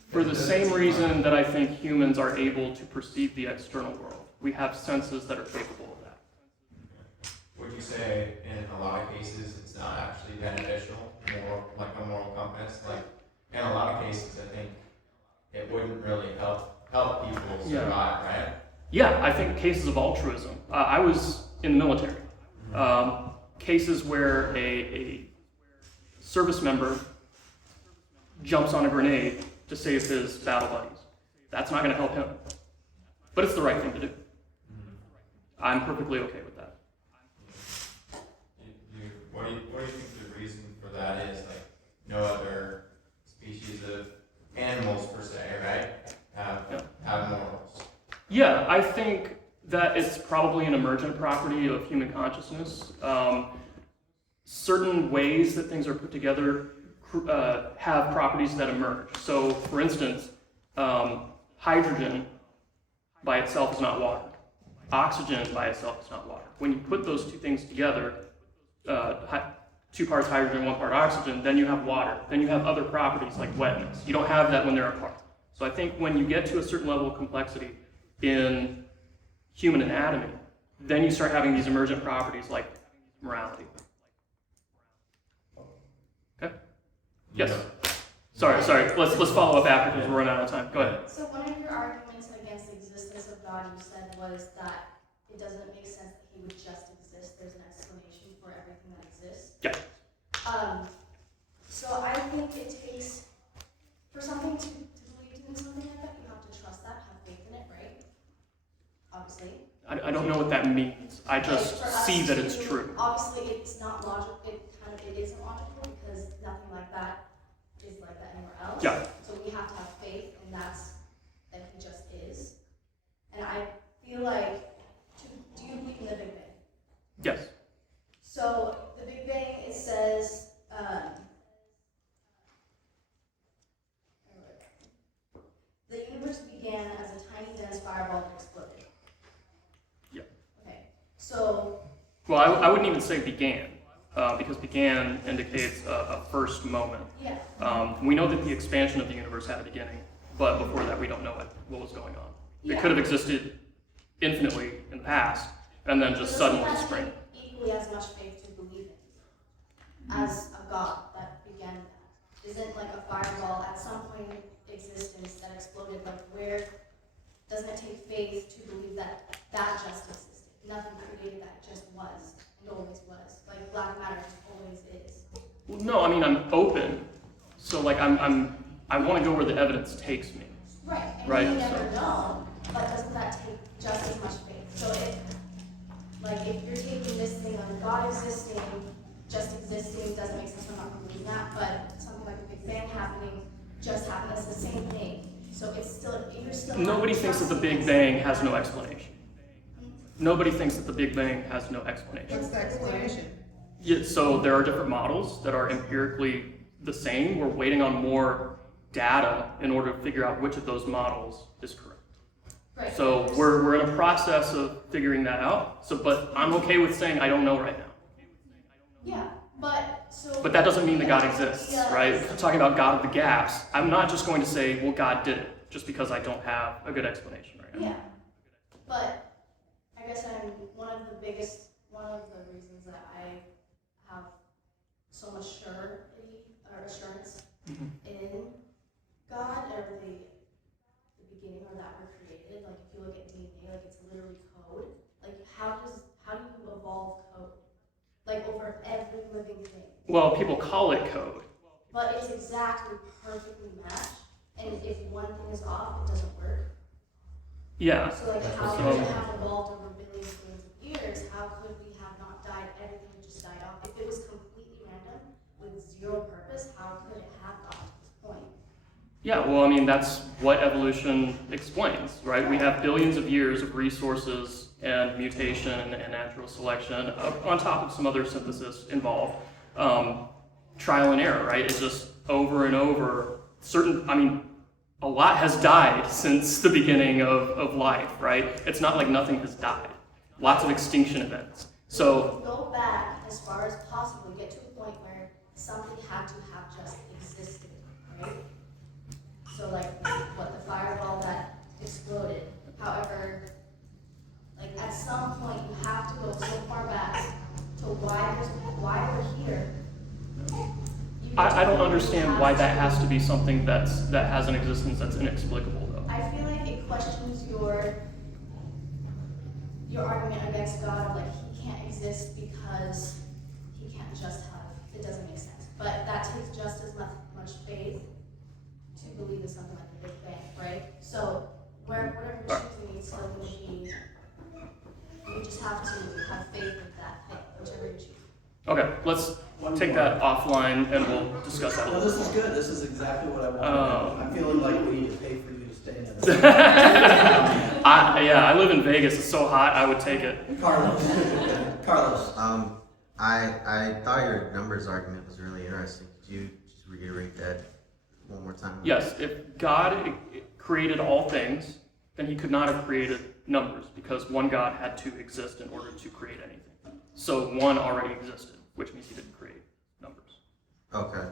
For the same reason that I think humans are able to perceive the external world. We have senses that are capable of that. Would you say in a lot of cases it's not actually beneficial, more like a moral compass? Like in a lot of cases, I think it wouldn't really help people survive, right? Yeah, I think cases of altruism. I was in the military. Cases where a service member jumps on a grenade to save his battle buddies. That's not going to help him. But it's the right thing to do. I'm perfectly okay with that. What do you think the reason for that is? Like no other species of animals per se, right? Have morals. Yeah, I think that it's probably an emergent property of human consciousness. Certain ways that things are put together have properties that emerge. So, for instance, hydrogen by itself is not water. Oxygen by itself is not water. When you put those two things together, 2 parts hydrogen, 1 part oxygen, then you have water. Then you have other properties like wetness. You don't have that when they're apart. So I think when you get to a certain level of complexity in human anatomy, then you start having these emergent properties like morality. Okay? Yes? Sorry. Let's follow up after because we're running out of time. Go ahead. So one of your arguments against the existence of God, you said, was that it doesn't make sense that he would just exist. There's an explanation for everything that exists. Yeah. So I think it takes, for something to believe in something like that, you have to trust that, have faith in it, right? Obviously. I don't know what that means. I just see that it's true. Obviously, it's not logical. It isn't logical because nothing like that is like that anywhere else. Yeah. So we have to have faith, and that he just is. And I feel like, do you believe in the Big Bang? Yes. So the Big Bang, it says, the universe began as a tiny dense fireball that exploded. Yeah. Okay. So. Well, I wouldn't even say began, because began indicates a first moment. Yeah. We know that the expansion of the universe had a beginning, but before that we don't know what was going on. Yeah. It could have existed infinitely in the past, and then just suddenly spring. Equally as much faith to believe in as a God that began that. Isn't like a fireball at some point in existence that exploded, like where doesn't it take faith to believe that just existed? Nothing created that, just was and always was. Like black matter just always is. Well, no, I mean I'm open, so like I want to go where the evidence takes me. Right. And Right, you never so. know, but doesn't that take just as much faith? So if you're taking this thing of God existing, just existing doesn't make sense. I'm not believing that, but something like the Big Bang happening just happened. It's the same thing. So it's still you're still. Nobody thinks that the Big Bang has no explanation. Nobody thinks that the Big Bang has no explanation. What's the explanation? Yeah, so there are different models that are empirically the same. We're waiting on more data in order to figure out which of those models is correct. Right. So we're in a process of figuring that out. So, but I'm okay with saying I don't know right now. Yeah, but so. But that doesn't mean that God exists, Yeah. right? If I'm talking about God of the gaps, I'm not just going to say, well, God did it, just because I don't have a good explanation right now. Yeah, but I guess one of the reasons that I have so much assurance Mhm. in God, or the beginning, or that we're created. Like if you look at DNA, like it's literally code. Like how do you evolve code? Like over every living thing. Well, people call it code. But it's exactly perfectly matched. And if one thing is off, it doesn't work. Yeah. So like how So- could it have evolved over billions of years? How could we have not died? Everything would just died off. If it was completely random with zero purpose, how could it have gotten to this point? Yeah, well, I mean, that's what evolution explains, right? We have billions of years of resources and mutation and natural selection on top of some other synthesis involved. Trial and error, right? It's just over and over. A lot has died since the beginning of life, right? It's not like nothing has died. Lots of extinction events. So, Go back as far as possible, get to a point where something had to have just existed, right? So like what the fireball that exploded. However, like at some point you have to go so far back to why we're here. I don't understand why that has to be something that has an existence that's inexplicable, though. I feel like it questions your argument against God of like he can't exist because he can't just have, it doesn't make sense. But that takes just as much faith to believe in something like the Big Bang, right? So whatever you're choosing is like machine, you just have to have faith in that thing, whichever you choose. Okay, let's take that offline and we'll discuss that a No, little this is more. good. This is exactly what I want. Oh. I'm feeling like we need to pay for you to stay in this. I live in Vegas. It's so hot. I would take it. Carlos. I thought your numbers argument was really interesting. Could you just reiterate that one more time? Yes, if God created all things, then he could not have created numbers because one God had to exist in order to create anything. So one already existed, which means he didn't create numbers. Okay.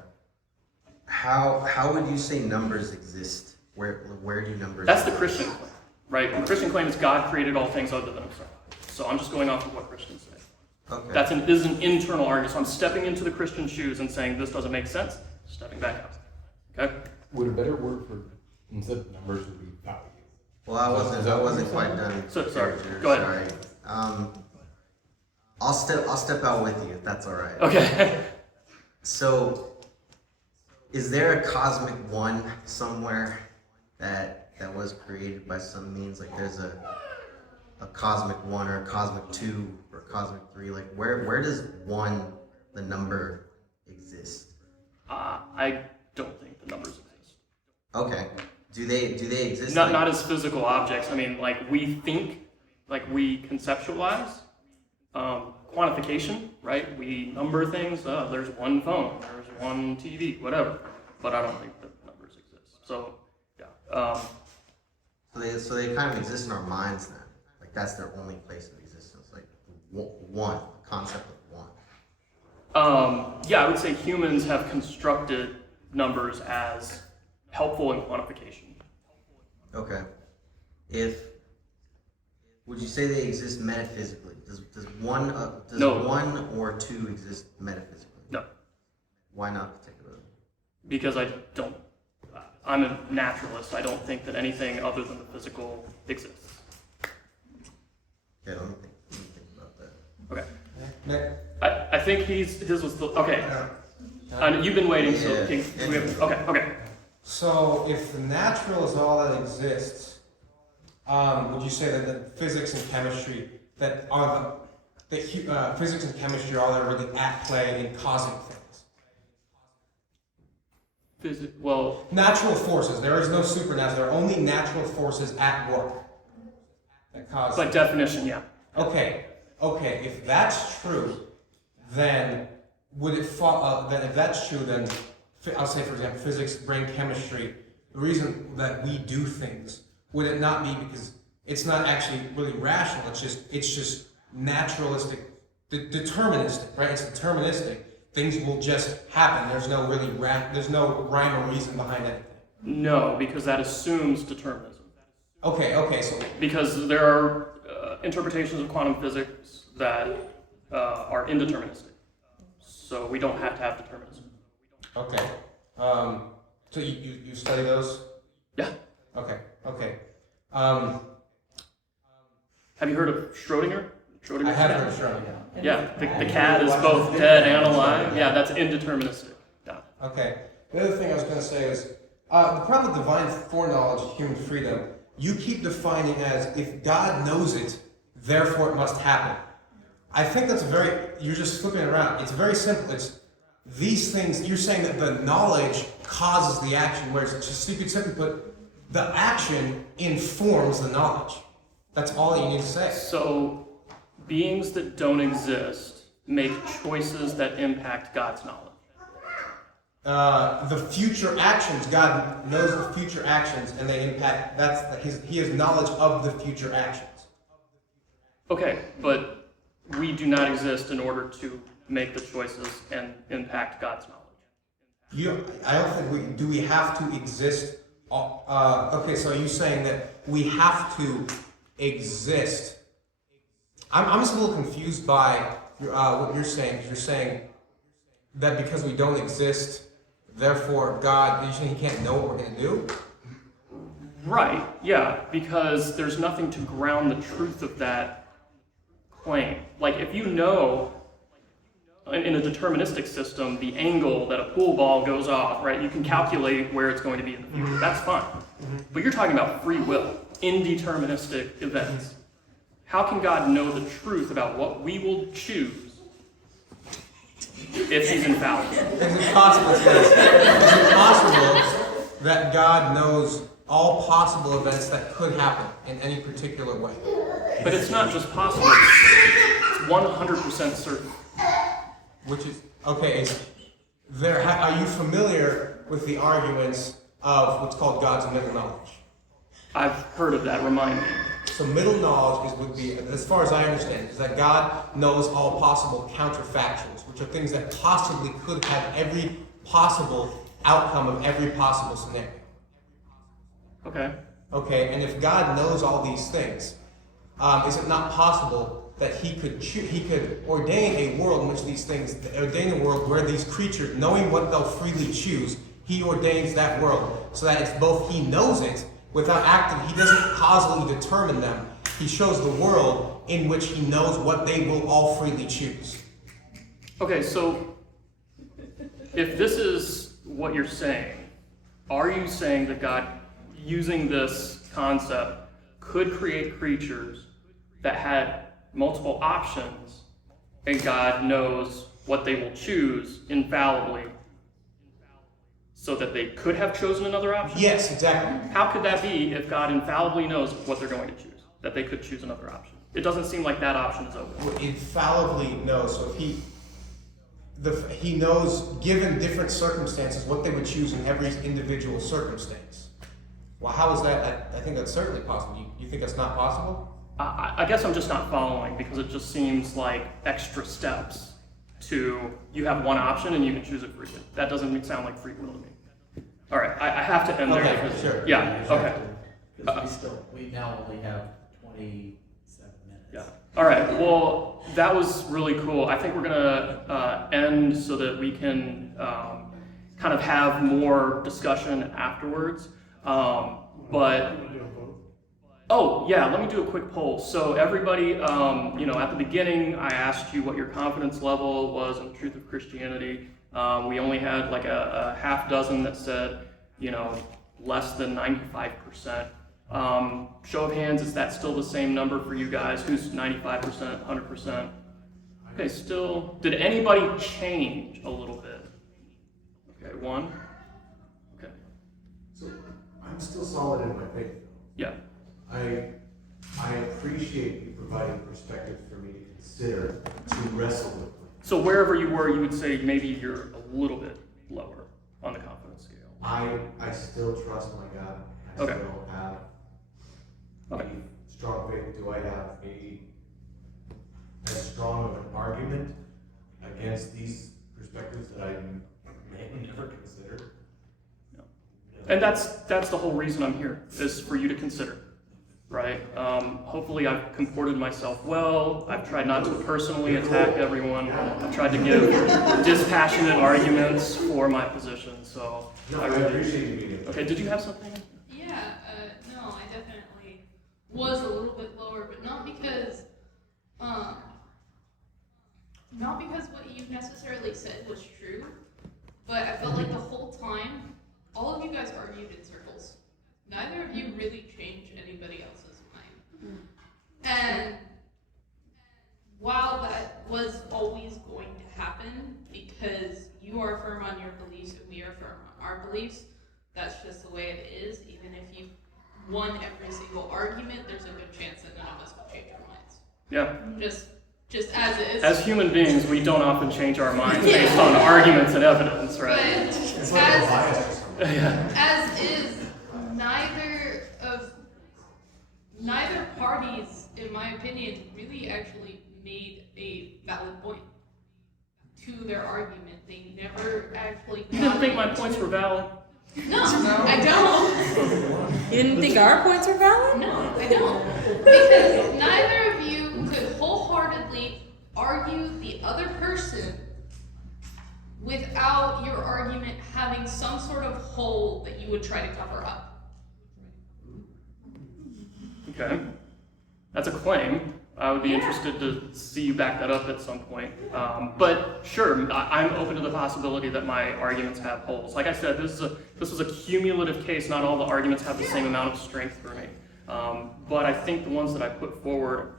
How would you say numbers exist? Where do numbers That's the exist? Christian claim, right? The Christian claim is God created all things other than himself. So I'm just going off of what Christians say. Okay. This is an internal argument. So I'm stepping into the Christian shoes and saying this doesn't make sense, stepping back out. Okay? Would a better word for instead of numbers would be value? Well, I wasn't quite done. So, sorry. Jared, Go ahead. Sorry. I'll step out with you if that's all right. Okay. So, is there a cosmic one somewhere that was created by some means? Like there's a cosmic one or a cosmic two or a cosmic three. Like where does one, the number, exist? I don't think the numbers exist. Okay. Do they exist? Not as physical objects. I mean, like we think, like we conceptualize. Quantification, right? We number things. There's one phone, there's one TV, whatever. But I don't think that numbers exist. So, yeah. So they kind of exist in our minds then. Like that's their only place of existence. Like one, the concept of one. Yeah, I would say humans have constructed numbers as helpful in quantification. Okay. Would you say they exist metaphysically? Does one No. one or two exist metaphysically? No. Why not particularly? Because I'm a naturalist. I don't think that anything other than the physical exists. Okay, let me think about that. Okay. I think his was the, okay. You've been waiting, so Yeah. okay. So if the natural is all that exists, would you say that the physics and chemistry that are physics and chemistry are all that are really at play in causing things? Well, Natural forces. There is no supernatural. There are only natural forces at work that cause. by definition, yeah. Okay. If that's true, then would it fall? Then if that's true, then I'll say, for example, physics, brain chemistry. The reason that we do things, would it not be because it's not actually really rational? It's just naturalistic deterministic, right? It's deterministic. Things will just happen. There's no rhyme or reason behind anything. No, because that assumes determinism. Okay, so Because there are interpretations of quantum physics that are indeterministic. So we don't have to have determinism. okay. So you study those? Yeah. Okay. Have you heard of Schrödinger? I have heard of Schrödinger. Yeah, the cat is both dead and alive. Yeah, that's indeterministic. Yeah. Okay. The other thing I was going to say is the problem with divine foreknowledge, human freedom, you keep defining as if God knows it, therefore it must happen. I think that's you're just flipping it around. It's very simple. It's these things, you're saying that the knowledge causes the action, whereas it's just, you could simply put, the action informs the knowledge. That's all you need to say. So, beings that don't exist make choices that impact God's knowledge. The future actions, God knows the future actions, and they impact. He has knowledge of the future actions. Okay, but we do not exist in order to make the choices and impact God's knowledge. I don't think do we have to exist? Okay, so are you saying that we have to exist? I'm just a little confused by what you're saying, because you're saying that because we don't exist, therefore God, you're saying He can't know what we're going to do? Right, yeah, because there's nothing to ground the truth of that claim. Like, if you know, in a deterministic system, the angle that a pool ball goes off, right, you can calculate where it's going to be in the future. That's fine. But you're talking about free will, indeterministic events. How can God know the truth about what we will choose if He's infallible? Is it possible that God knows all possible events that could happen in any particular way? But it's not just possible, it's 100% certain. Which is, okay, are you familiar with the arguments of what's called God's middle knowledge? I've heard of that, remind me. So middle knowledge would be, as far as I understand, is that God knows all possible counterfactuals, which are things that possibly could have every possible outcome of every possible scenario. Okay. Okay, and if God knows all these things, is it not possible that He could ordain a world in which these things, ordain a world where these creatures, knowing what they'll freely choose, He ordains that world, so that it's both He knows it, without acting, He doesn't causally determine them. He shows the world in which He knows what they will all freely choose. Okay, so if this is what you're saying, are you saying that God, using this concept, could create creatures that had multiple options, and God knows what they will choose infallibly, so that they could have chosen another option? Yes, exactly. How could that be if God infallibly knows what they're going to choose, that they could choose another option? It doesn't seem like that option is open. Well, infallibly knows. So if He knows, given different circumstances, what they would choose in every individual circumstance. Well, how is that? I think that's certainly possible. You think that's not possible? I guess I'm just not following, because it just seems like extra steps to, you have one option and you can choose it freely. That doesn't sound like free will to me. All right, I have to end there. Okay, Because, sure. Yeah, okay. Because we now only have 27 minutes. Yeah. All right, well, that was really cool. I think we're going to end so that we can kind of have more discussion afterwards. Oh, yeah, let me do a quick poll. So everybody, at the beginning, I asked you what your confidence level was in the truth of Christianity. We only had like a half dozen that said, less than 95%. Show of hands, is that still the same number for you guys? Who's 95%, 100%? Okay, still, did anybody change a little bit? Okay, one. Okay. So I'm still solid in my faith. Yeah. I appreciate you providing perspective for me to consider, to wrestle with. So wherever you were, you would say maybe you're a little bit lower on the confidence scale. I still trust my God. I Okay. still have Okay. a strong faith. Do I have a as strong of an argument against these perspectives that I may never consider. And that's the whole reason I'm here, is for you to consider, right? Hopefully I've comported myself well. I've tried not to personally attack everyone. I've tried to give dispassionate arguments for my position, so. No, I appreciate you being here. Okay, did you have something? Yeah, no, I definitely was a little bit lower, but not because what you necessarily said was true, but I felt like the whole time, all of you guys argued in circles. Neither of you really changed anybody else's mind. And while that was always going to happen, because you are firm on your beliefs and we are firm on our beliefs, that's just the way it is. Even if you won every single argument, there's a good chance that none of us will change our minds. Yeah. Just as is. As human beings, we don't often change our minds based on arguments and evidence, But right? It's like a bias. as is, neither parties, in my opinion, really actually made a valid point to their argument. They never actually. You didn't think my points were valid? No, I don't. You didn't think our points were valid? No, I don't. Because neither of you could wholeheartedly argue the other person without your argument having some sort of hole that you would try to cover up. Okay. That's a claim. I would be interested to see you back that up at some point. But sure, I'm open to the possibility that my arguments have holes. Like I said, this is a cumulative case. Not all the arguments have the same amount of strength for me. But I think the ones that I put forward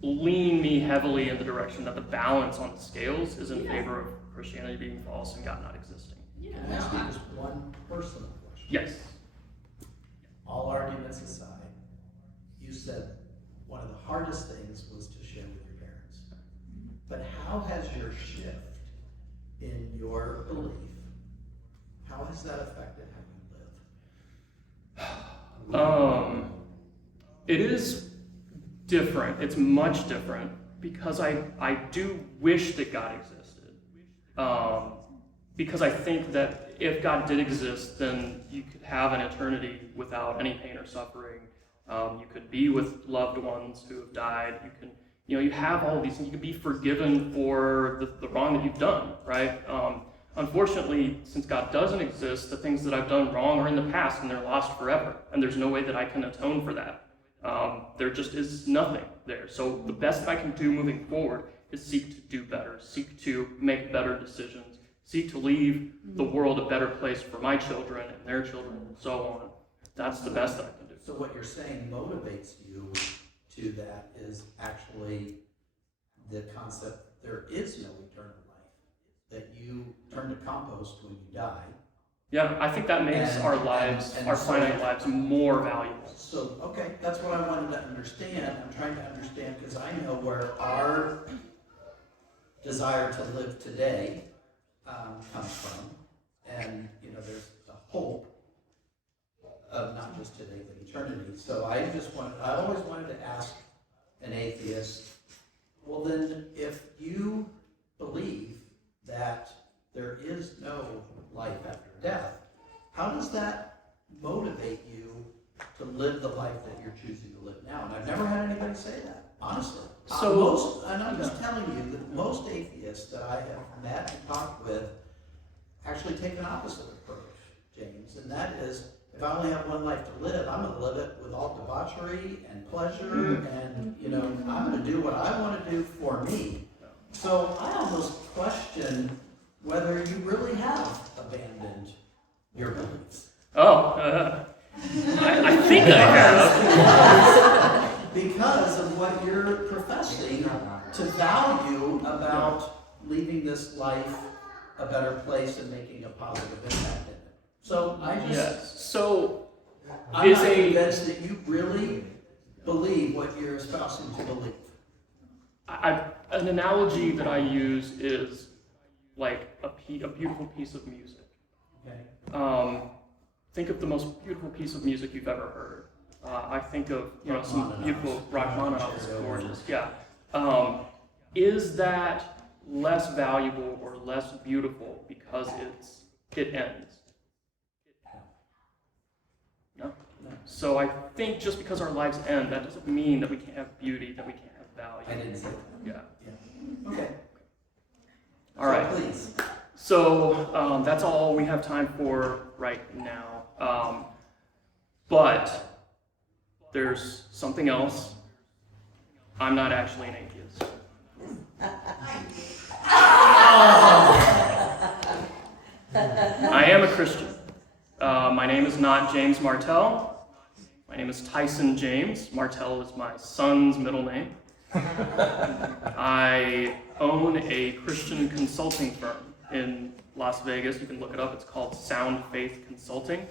lean me heavily in the direction that the balance on the scales is in favor of Christianity being false and God not existing. Yeah, Can I ask you just one personal question? Yes. All arguments aside, you said one of the hardest things was to share with your parents. But how has your shift in your belief, how has that affected how you live? It is different. It's much different because I do wish that God existed. Because I think that if God did exist, then you could have an eternity without any pain or suffering. You could be with loved ones who have died. You have all these things. You can be forgiven for the wrong that you've done, right? Unfortunately, since God doesn't exist, the things that I've done wrong are in the past and they're lost forever. And there's no way that I can atone for that. There just is nothing there. So the best I can do moving forward is seek to do better, seek to make better decisions, seek to leave the world a better place for my children and their children and so on. That's the best that I can do. So what you're saying motivates you to that is actually the concept there is no eternal life, that you turn to compost when you die. Yeah, I think that makes our finite lives more valuable. So, okay, that's what I wanted to understand. I'm trying to understand because I know where our desire to live today comes from. And, there's a hope of not just today, but eternity. So I always wanted to ask an atheist, well then, if you believe that there is no life after death, how does that motivate you to live the life that you're choosing to live now? And I've never had anybody say that, honestly. I'm just telling you that most atheists that I have met and talked with actually take an opposite approach, James, and that is, if I only have one life to live, I'm going to live it with all debauchery and pleasure, and I'm going to do what I want to do for me. So I almost question whether you really have abandoned your beliefs. I think I have. Because of what you're professing to value about leaving this life a better place and making a positive impact in it. So I'm not convinced that you really believe what you're espousing to believe. An analogy that I use is like a beautiful piece of music. Okay. Think of the most beautiful piece of music you've ever heard. I think of some beautiful Rachmaninoff is gorgeous. Yeah. is that less valuable or less beautiful because it ends? No? So I think just because our lives end, that doesn't mean that we can't have beauty, that we can't have value. I didn't say that. Yeah. Okay. All right. So please. So that's all we have time for right now. But there's something else. I'm not actually an atheist. I am a Christian. My name is not James Martell. My name is Tyson James. Martell is my son's middle name. I own a Christian consulting firm in Las Vegas. You can look it up. It's called Sound Faith Consulting.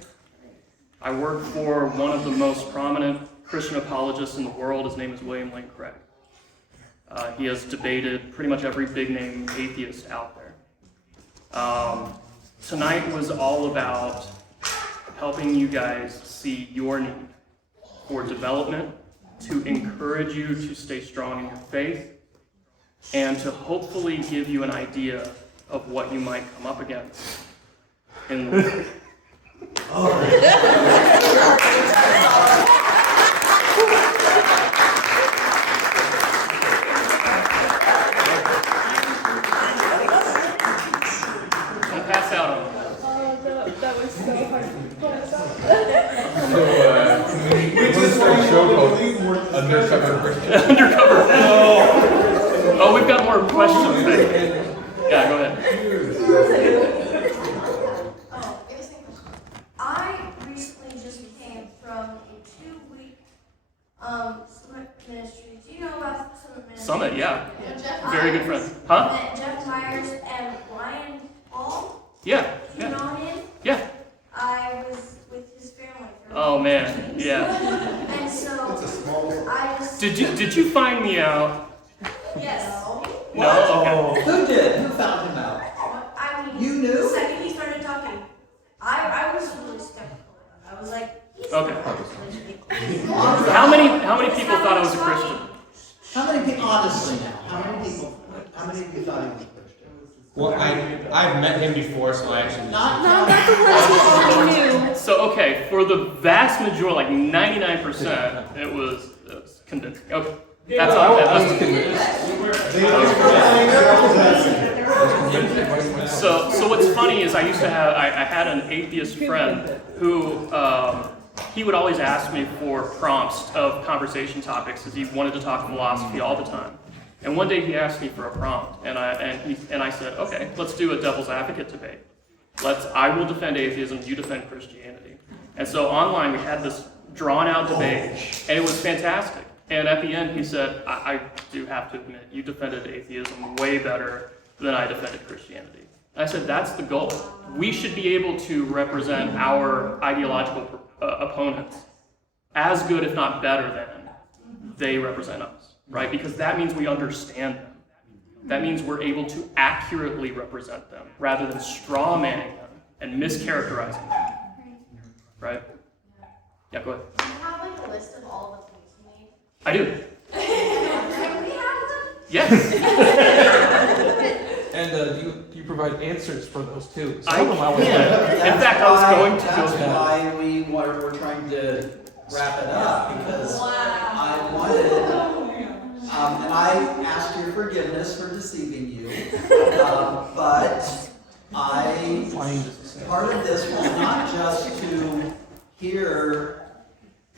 I work for one of the most prominent Christian apologists in the world. His name is William Lane Craig. He has debated pretty much every big-name atheist out there. Tonight was all about helping you guys see your need for development, to encourage you to stay strong in your faith, and to hopefully give you an idea of what you might come up against in the Don't pass out on them. Oh, that was so hard to pass out. What's our show called? Undercover Christian. Undercover. Oh, we've got more questions. Yeah, go ahead. Oh, interesting question. I recently just came from a 2-week summit ministry. Do you know about summit ministry? Summit, yeah. Very good friend. Huh? Met Jeff Myers and Ryan Paul. Yeah. Do you Yeah. know him? Yeah. I was with his family for Oh man. Yeah. And so It's a small. I just Did you find me out? yes. No. Okay. Who did? Who found him out? I mean, You knew? the second he started talking, I was really skeptical. I was like, he's Okay. not really How many people thought I was a Christian? How many people, honestly now, how many of you thought he was a Christian? Well, I've met him before, so I actually. Not Knew. So okay, for the vast majority, like 99%, it was convincing. Okay. That's all. That's So what's funny is I had an atheist friend who he would always ask me for prompts of conversation topics because he wanted to talk philosophy all the time. And one day he asked me for a prompt, and I said, okay, let's do a devil's advocate debate. I will defend atheism, you defend Christianity. And so online we had this drawn out debate, and it was fantastic. And at the end he said, I do have to admit, you defended atheism way better than I defended Christianity. And I said, that's the goal. We should be able to represent our ideological opponents as good, if not better than they represent us, right? Because that means we understand them. That means we're able to accurately represent them rather than straw manning them and mischaracterizing them, right? Yeah, go ahead. Do you have like a list of all the points you made? I do. Can we have them? Yes. And do you provide answers for those too? I can. In fact, That's I was going to That's go ahead. why we're trying to wrap it up, because Wow. I wanted, and I ask your forgiveness for deceiving you, but part of this was not just to hear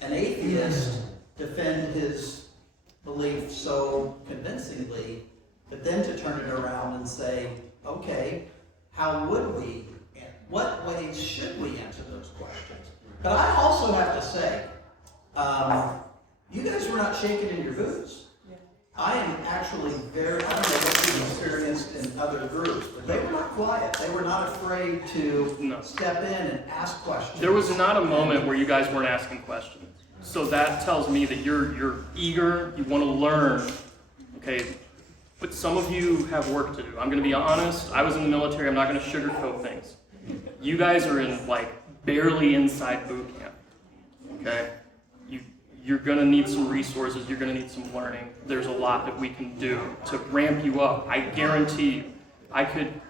an atheist defend his belief so convincingly, but then to turn it around and say, okay, how would we, and what ways should we answer those questions? But I also have to say, you guys were not shaking in your boots. I am actually I don't know what you've experienced in other groups, but they were not quiet. They were not afraid to step in and ask questions. There was not a moment where you guys weren't asking questions. So that tells me that you're eager, you want to learn, okay? But some of you have work to do. I'm going to be honest. I was in the military. I'm not going to sugarcoat things. You guys are in like barely inside boot camp, okay? you're going to need some resources, you're going to need some learning. There's a lot that we can do to ramp you up. I guarantee you, I could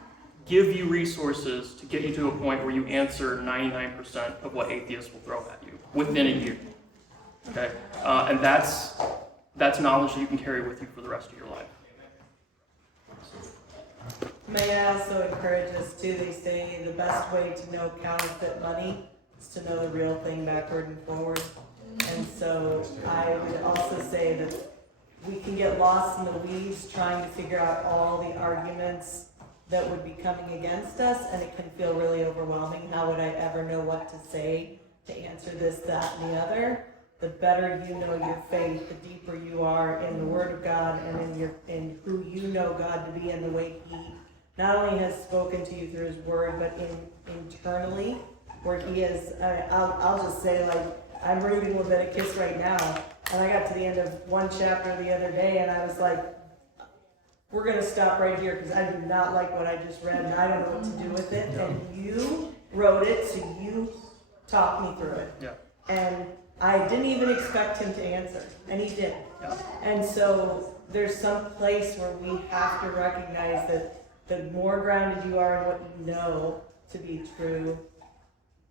give you resources to get you to a point where you answer 99% of what atheists will throw at you within a year. Okay? And that's knowledge that you can carry with you for the rest of your life. May I also encourage us too, they say the best way to know counterfeit money is to know the real thing backward and forward. And so I would also say that we can get lost in the weeds trying to figure out all the arguments that would be coming against us, and it can feel really overwhelming. How would I ever know what to say to answer this, that, and the other? The better you know your faith, the deeper you are in the Word of God and in who you know God to be and the way He not only has spoken to you through His Word, but internally, where He is. I'll just say, like, I'm reading Leviticus right now, and I got to the end of one chapter the other day, and I was like, we're going to stop right here because I do not like what I just read, and I don't know what to do with it. And you wrote it, so you talked me through it. Yeah. And I didn't even expect him to answer, and he did. Yeah. And so there's some place where we have to recognize that the more grounded you are in what you know to be true,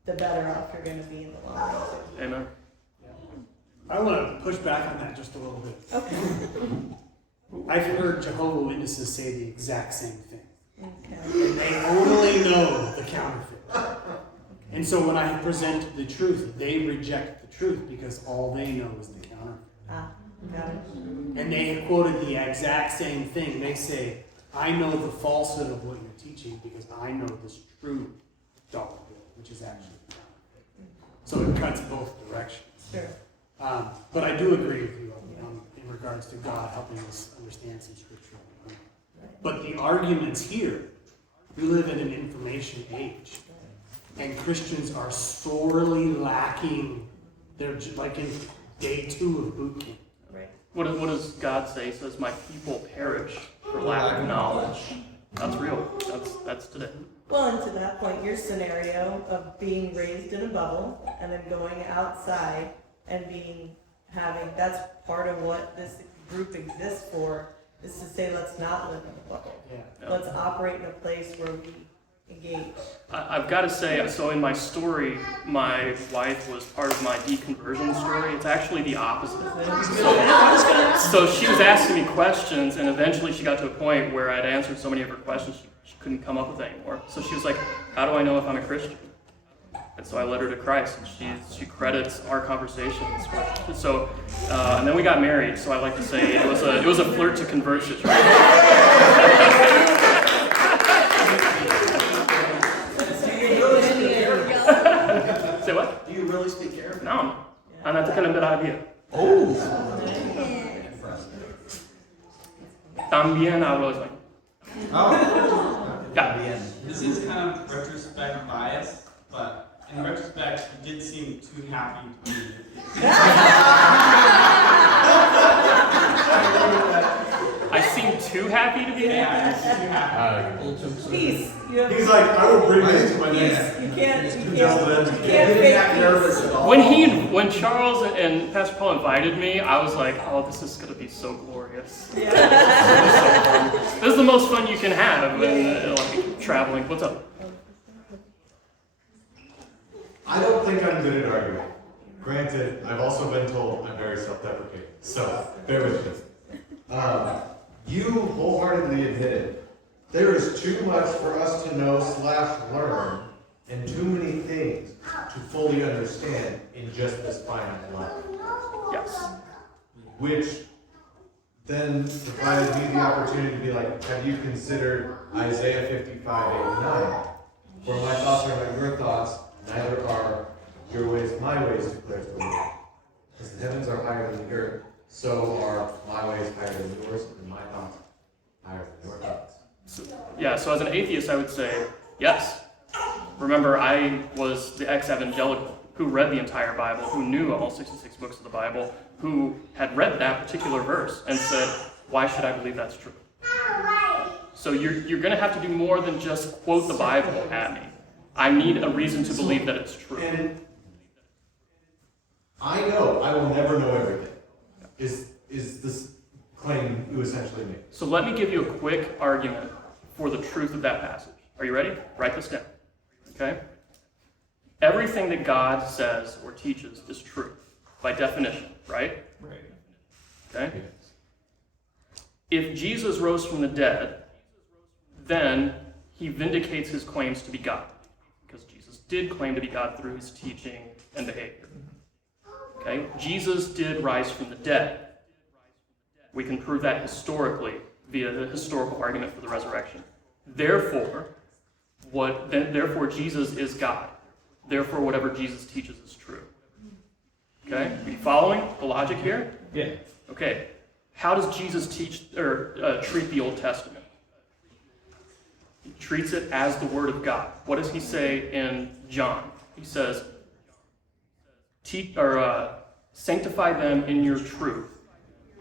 the better off you're going to be in the long run. Amen. I want to push back on that just a little bit. Okay. I've heard Jehovah's Witnesses say the exact same thing. Okay. And they only know the counterfeit. And so when I present the truth, they reject the truth because all they know is the counterfeit. Got it. And they have quoted the exact same thing. They say, I know the falsehood of what you're teaching because I know this true doctrine, which is actually the counterfeit. So it cuts both directions. Sure. But I do agree with you in regards to God helping us understand some scripture. But the arguments here, we live in an information age. And Christians are sorely lacking. They're like in day 2 of boot camp. Right. What does God say? He says, my people perish for lack of knowledge. That's real. That's today. Well, and to that point, your scenario of being raised in a bubble and then going outside and that's part of what this group exists for, is to say, let's not live in a bubble. Yeah. Let's operate in a place where we engage. I've got to say, so in my story, my wife was part of my deconversion story. It's actually the opposite. So she was asking me questions, and eventually she got to a point where I'd answered so many of her questions, she couldn't come up with any more. So she was like, how do I know if I'm a Christian? And so I led her to Christ, and she credits our conversations. So, and then we got married. So I like to say it was a flirt to convert situation. Say what? Do you really speak Arabic? No, I'm not taking a bit idea. Oh. También hablo español. Oh. Yeah. This is kind of retrospect bias, but in retrospect, you did seem too happy to be I seem too happy to be there. Yeah, too happy. Peace. He's like, I will bring this to my next. You can't fake When Charles and Pastor Paul invited me, I was like, oh, this is going to be so glorious. Yeah. This is the most fun you can have when like traveling. What's up? I don't think I'm good at arguing. Granted, I've also been told I'm very self-deprecating, so bear with me. You wholeheartedly admitted there is too much for us to know / learn, and too many things to fully understand in just this finite life. Yes. Which then provided me the opportunity to be like, have you considered Isaiah 55:8-9? For my thoughts are not your thoughts, neither are your ways my ways, declares the Lord. As the heavens are higher than the earth, so are my ways higher than yours, and my thoughts higher than your thoughts. So as an atheist, I would say, yes. Remember, I was the ex-evangelical who read the entire Bible, who knew all 66 books of the Bible, who had read that particular verse and said, why should I believe that's true? So you're going to have to do more than just quote the Bible at me. I need a reason to believe that it's true. And I know I will never know everything, is this claim you essentially make. So let me give you a quick argument for the truth of that passage. Are you ready? Write this down. Okay? Everything that God says or teaches is true, by definition, right? Right. Okay? If Jesus rose from the dead, then he vindicates his claims to be God, because Jesus did claim to be God through his teaching and behavior. Okay? Jesus did rise from the dead. We can prove that historically via the historical argument for the resurrection. Therefore, Jesus is God. Therefore, whatever Jesus teaches is true. Okay? Are you following the logic here? Yeah. Okay. How does Jesus teach or treat the Old Testament? He treats it as the Word of God. What does he say in John? He says, sanctify them in your truth.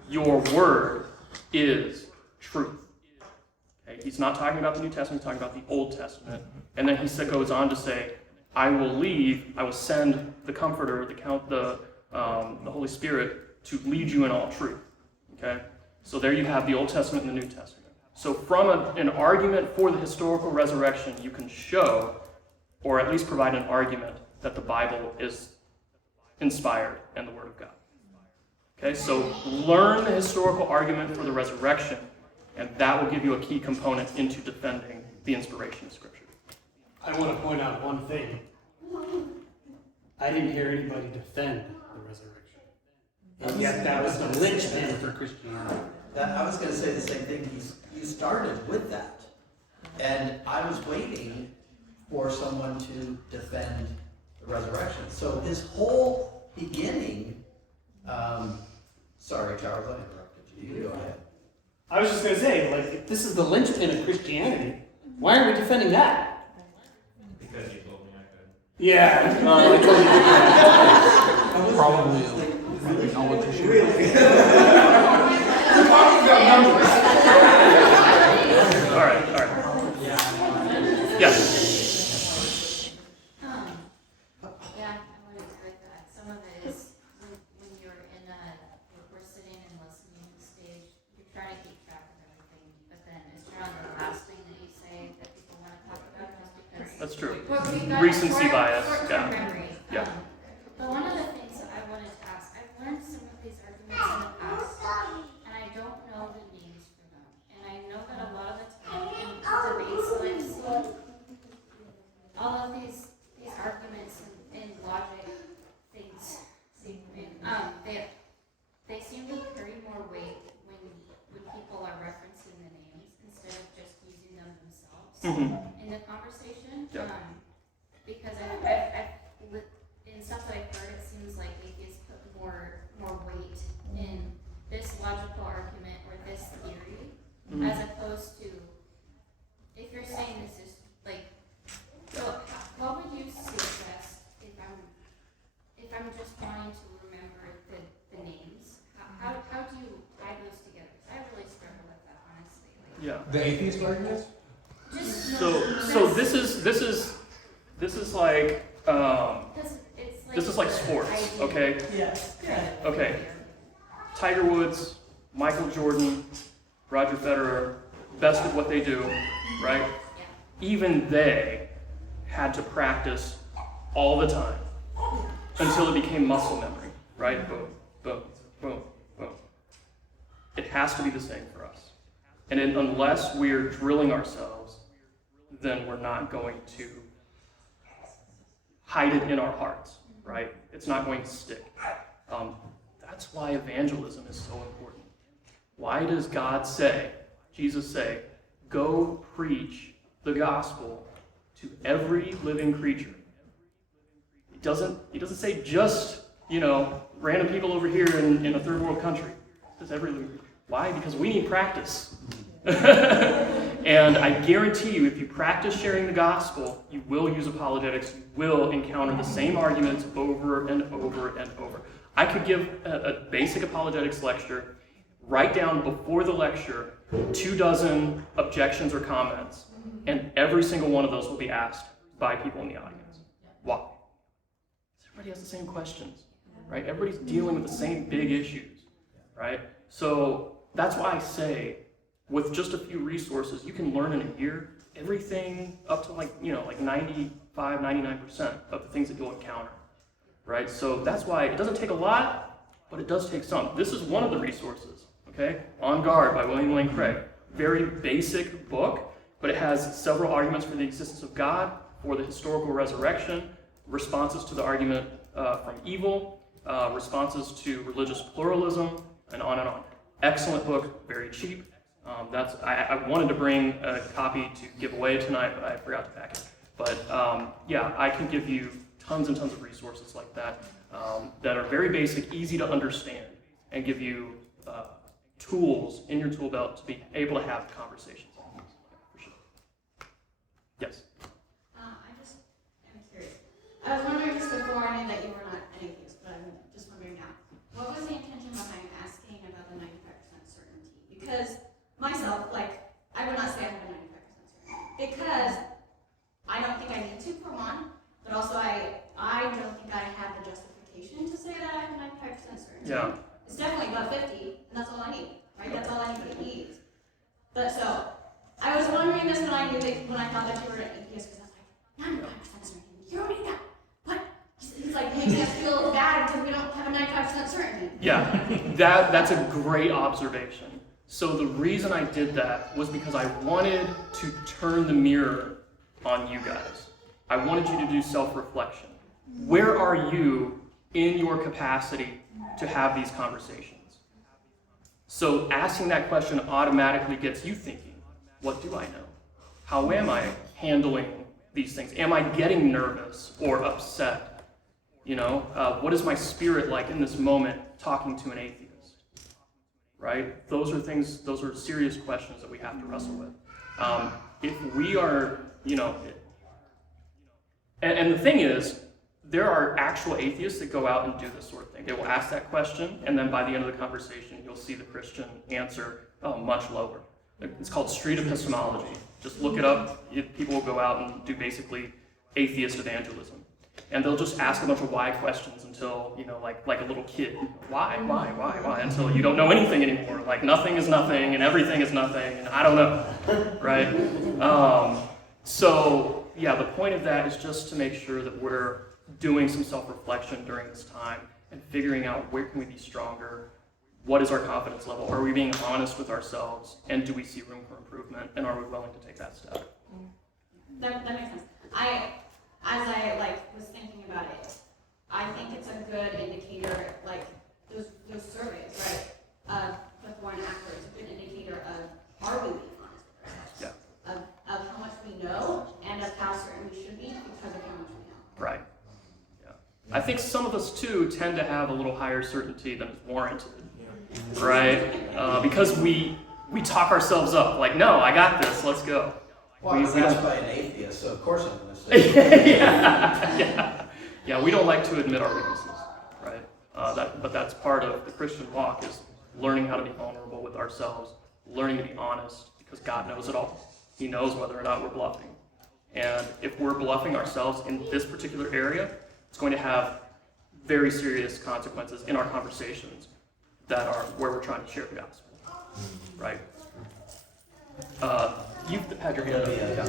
Your word is truth. Okay? He's not talking about the New Testament, he's talking about the Old Testament. And then he goes on to say, I will send the Comforter, the Holy Spirit, to lead you in all truth. Okay? So there you have the Old Testament and the New Testament. So from an argument for the historical resurrection, you can show, or at least provide an argument, that the Bible is inspired and the Word of God. Okay, so learn the historical argument for the resurrection, and that will give you a key component into defending the inspiration of Scripture. I want to point out one thing. I didn't hear anybody defend the resurrection. And yet that was the linchpin for Christianity. I was going to say the same thing. You started with that. And I was waiting for someone to defend the resurrection. So his whole beginning, sorry, Charles, I interrupted you. You go ahead. I was just going to say, like, if this is the linchpin of Christianity, why are we defending that? Because you told me I could. Yeah, I told you. Probably knowledge issue. All right. Yes. Yeah, I would agree with that. Some of it is when you're we're sitting and listening to the stage, you're trying to keep track of everything, but then it's around the last thing that you say that people want to talk about just because. That's true. Well, we've got Recency short- bias, short-term yeah. memory. Yeah. But one of the things that I wanted to ask, I've learned some of these arguments in the past, and I don't know the names for them. And I know that a lot of the time in debates that I've seen, all of these arguments and logic things, they seem to carry more weight when people are referencing the names instead of just using them themselves in the conversation. Yeah. Because I've in stuff that I've heard, it seems like atheists put more weight in this logical argument or this theory, as opposed to if you're saying this is like. So, what would you suggest if I'm just wanting to remember the names? How do you tie those together? Because I really struggle with that, honestly. Yeah. The atheist arguments? This is like This is like sports, okay? Yes. Okay. Tiger Woods, Michael Jordan, Roger Federer, best at what they do, right? Even they had to practice all the time until it became muscle memory, right? Boom, boom, boom, boom. It has to be the same for us. And unless we're drilling ourselves, then we're not going to hide it in our hearts, right? It's not going to stick. That's why evangelism is so important. Why does God say, Jesus say, go preach the gospel to every living creature? He doesn't say just, random people over here in a third world country. He says every living creature. Why? Because we need practice. And I guarantee you, if you practice sharing the gospel, you will use apologetics, you will encounter the same arguments over and over and over. I could give a basic apologetics lecture, write down before the lecture 24 objections or comments, and every single one of those will be asked by people in the audience. Why? Everybody has the same questions. right? Everybody's dealing with the same big issues, right? So that's why I say, with just a few resources, you can learn in a year everything up to like 95, 99% of the things that you'll encounter, right? So that's why it doesn't take a lot, but it does take some. This is one of the resources, okay? On Guard by William Lane Craig. Very basic book, but it has several arguments for the existence of God, for the historical resurrection, responses to the argument from evil, responses to religious pluralism, and on and on. Excellent book, very cheap. I wanted to bring a copy to give away tonight, but I forgot to pack it. But yeah, I can give you tons and tons of resources like that that are very basic, easy to understand, and give you tools in your tool belt to be able to have conversations. For sure. Yes? I just am curious. I was wondering just before, I knew that you were not an atheist, but I'm just wondering now. What was the intention behind asking about the 95% certainty? Because myself, I would not say I have a 95% certainty. Because I don't think I need to, for one, but also I don't think I have the justification to say that I have a 95% certainty. Yeah. It's definitely above 50, and that's all I need, right? That's all anybody needs. But so, I was wondering this when I thought that you were an atheist, because I was like, 95% certainty. You already got what? It's like making us feel bad because we don't have a 95% certainty. Yeah, that's a great observation. So the reason I did that was because I wanted to turn the mirror on you guys. I wanted you to do self-reflection. Where are you in your capacity to have these conversations? So asking that question automatically gets you thinking, what do I know? How am I handling these things? Am I getting nervous or upset? What is my spirit like in this moment talking to an atheist? Right? Those are serious questions that we have to wrestle with. If we are, and the thing is, there are actual atheists that go out and do this sort of thing. They will ask that question, and then by the end of the conversation, you'll see the Christian answer much lower. It's called street epistemology. Just look it up. People will go out and do basically atheist evangelism. And they'll just ask a bunch of why questions until, like a little kid. Why, until you don't know anything anymore. Like nothing is nothing, and everything is nothing, and I don't know, right? So, yeah, the point of that is just to make sure that we're doing some self-reflection during this time and figuring out where can we be stronger, what is our confidence level, are we being honest with ourselves, and do we see room for improvement, and are we willing to take that step? That makes sense. As I was thinking about it, I think it's a good indicator, those surveys, right, before and after, it's a good indicator of are we being honest with ourselves? Yeah. Of how much we know and of how certain we should be because of how much we know. Right. Yeah. I think some of us too tend to have a little higher certainty than is warranted, right? Because we talk ourselves up, like, no, I got this, let's go. Well, I was asked by an atheist, so of course I'm going to say yeah, we don't like to admit our weaknesses, right? But that's part of the Christian walk, is learning how to be vulnerable with ourselves, learning to be honest, because God knows it all. He knows whether or not we're bluffing. And if we're bluffing ourselves in this particular area, it's going to have very serious consequences in our conversations that are where we're trying to share the gospel, right? You've had your hand up. Yeah.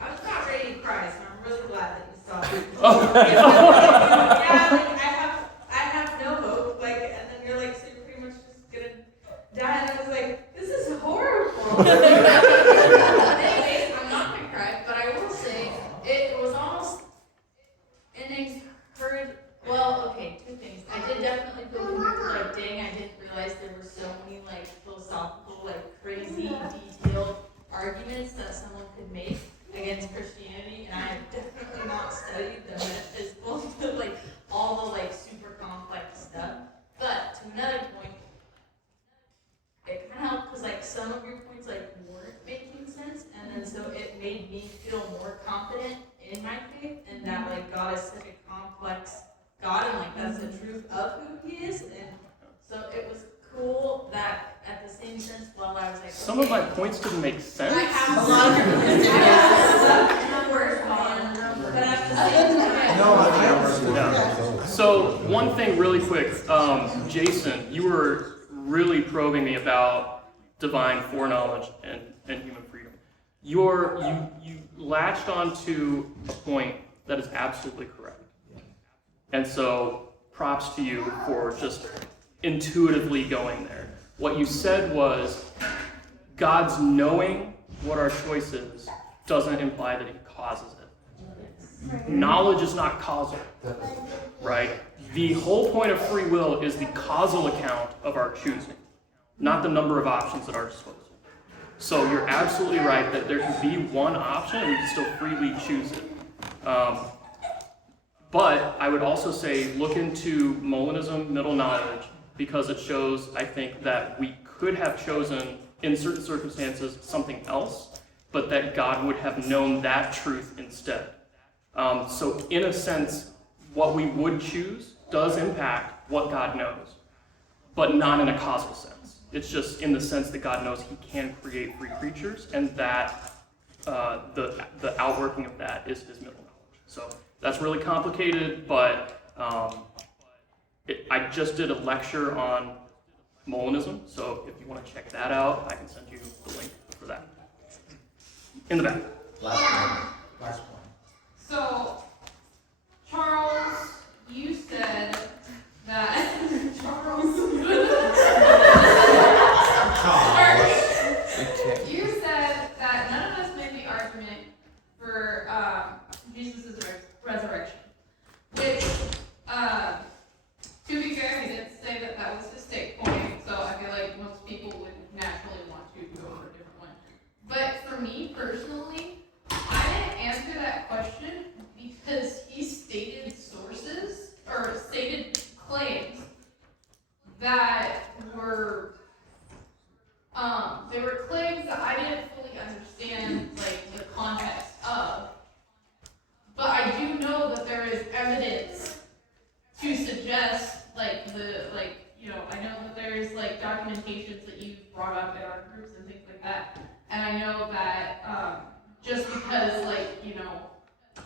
I was not ready to cry, so I'm really glad that you saw me. Oh. Yeah, I have no hope, and then you're so you're pretty much just gonna die, and I was like, this is horrible. Anyways, I'm not gonna cry, but I will say, it was almost an two things. I did definitely feel convicted, dang, I didn't realize there were so many, philosophical, crazy, detailed arguments that someone could make against Christianity, and I have definitely not studied the metaphysical, all the super complex stuff. But to another point, it kind of helped because some of your points weren't making sense, and then so it made me feel more confident in my faith, and that God is such a complex God, and that's the truth of who He is, and so it was cool that at the same sense, while I was some of my points didn't make sense. I have a lot of words on, but at the same time, No, I Yeah. So one thing really quick, Jason, you were really probing me about divine foreknowledge and human freedom. You latched onto a point that is absolutely correct. And so props to you for just intuitively going there. What you said was God's knowing what our choice is doesn't imply that he causes it. Knowledge is not causal, right? The whole point of free will is the causal account of our choosing, not the number of options at our disposal. So you're absolutely right that there can be one option and we can still freely choose it. But I would also say look into Molinism, middle knowledge, because it shows, I think, that we could have chosen, in certain circumstances, something else, but that God would have known that truth instead. So in a sense, what we would choose does impact what God knows, but not in a causal sense. It's just in the sense that God knows he can create free creatures, and that the outworking of that is his middle knowledge. So that's really complicated, but I just did a lecture on Molinism, so if you want to check that out, I can send you the link for that. In the back. Last point. So, Charles, you said that Charles. You said that none of us made the argument for Jesus' resurrection, which, to be fair, he did say that that was his stake point, so I feel like most people would naturally want to go for a different one. But for me personally, I didn't answer that question because he stated sources, or stated claims that were, they were claims that I didn't fully understand, like, the context of. But I do know that there is evidence to suggest, like, I know that there's, like, documentations that you've brought up in our groups and things like that. And I know that, just because, like,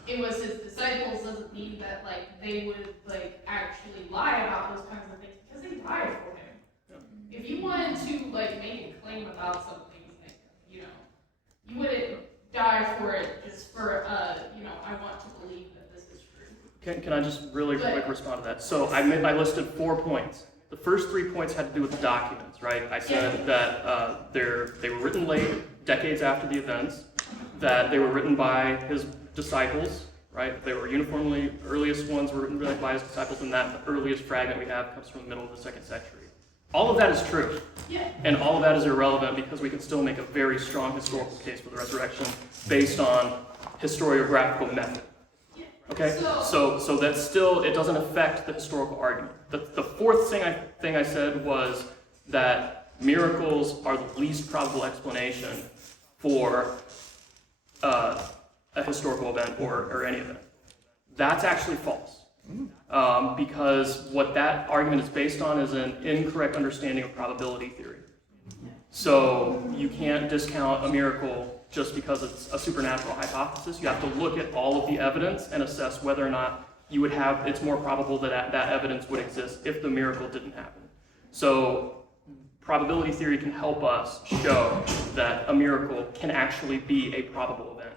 it was his disciples doesn't mean that, like, they would, like, actually lie about those kinds of things because they died for him. If you wanted to, like, make a claim about something, like, you wouldn't die for it just for, I want to believe that this is true. Can I just really quick respond to that? So I listed 4 points. The first 3 points had to do with the documents, right? I said that they were written late, decades after the events, that they were written by his disciples, right? They were uniformly, earliest ones were written by his disciples, and that the earliest fragment we have comes from the middle of the 2nd century. All of that is true. Yeah. And all of that is irrelevant because we can still make a very strong historical case for the resurrection based on historiographical method. Okay? So that's still, it doesn't affect the historical argument. The fourth thing I said was that miracles are the least probable explanation for a historical event or any event. That's actually false. Because what that argument is based on is an incorrect understanding of probability theory. So you can't discount a miracle just because it's a supernatural hypothesis. You have to look at all of the evidence and assess whether or not it's more probable that that evidence would exist if the miracle didn't happen. So probability theory can help us show that a miracle can actually be a probable event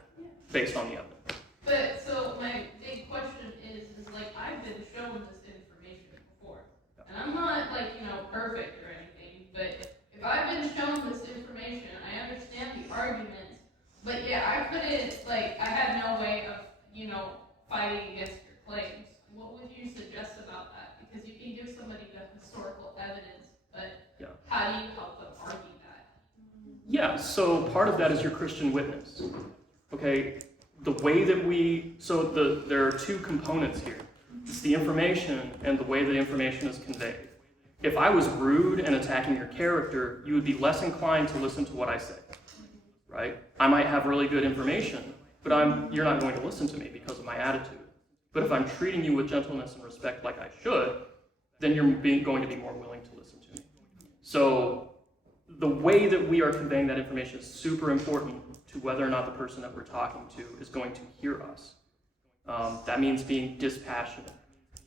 based on the evidence. But so my big question is like, I've been shown this information before, and I'm not like, perfect or anything, but if I've been shown this information, I understand the argument, but yeah, I couldn't, I had no way of, fighting against your claims. What would you suggest about that? Because you can give somebody the historical evidence, but how do you help them argue that? Yeah, so part of that is your Christian witness. Okay, the way that there are 2 components here. It's the information and the way the information is conveyed. If I was rude and attacking your character, you would be less inclined to listen to what I say, right? I might have really good information, but you're not going to listen to me because of my attitude. But if I'm treating you with gentleness and respect like I should, then you're going to be more willing to listen to me. So the way that we are conveying that information is super important to whether or not the person that we're talking to is going to hear us. That means being dispassionate.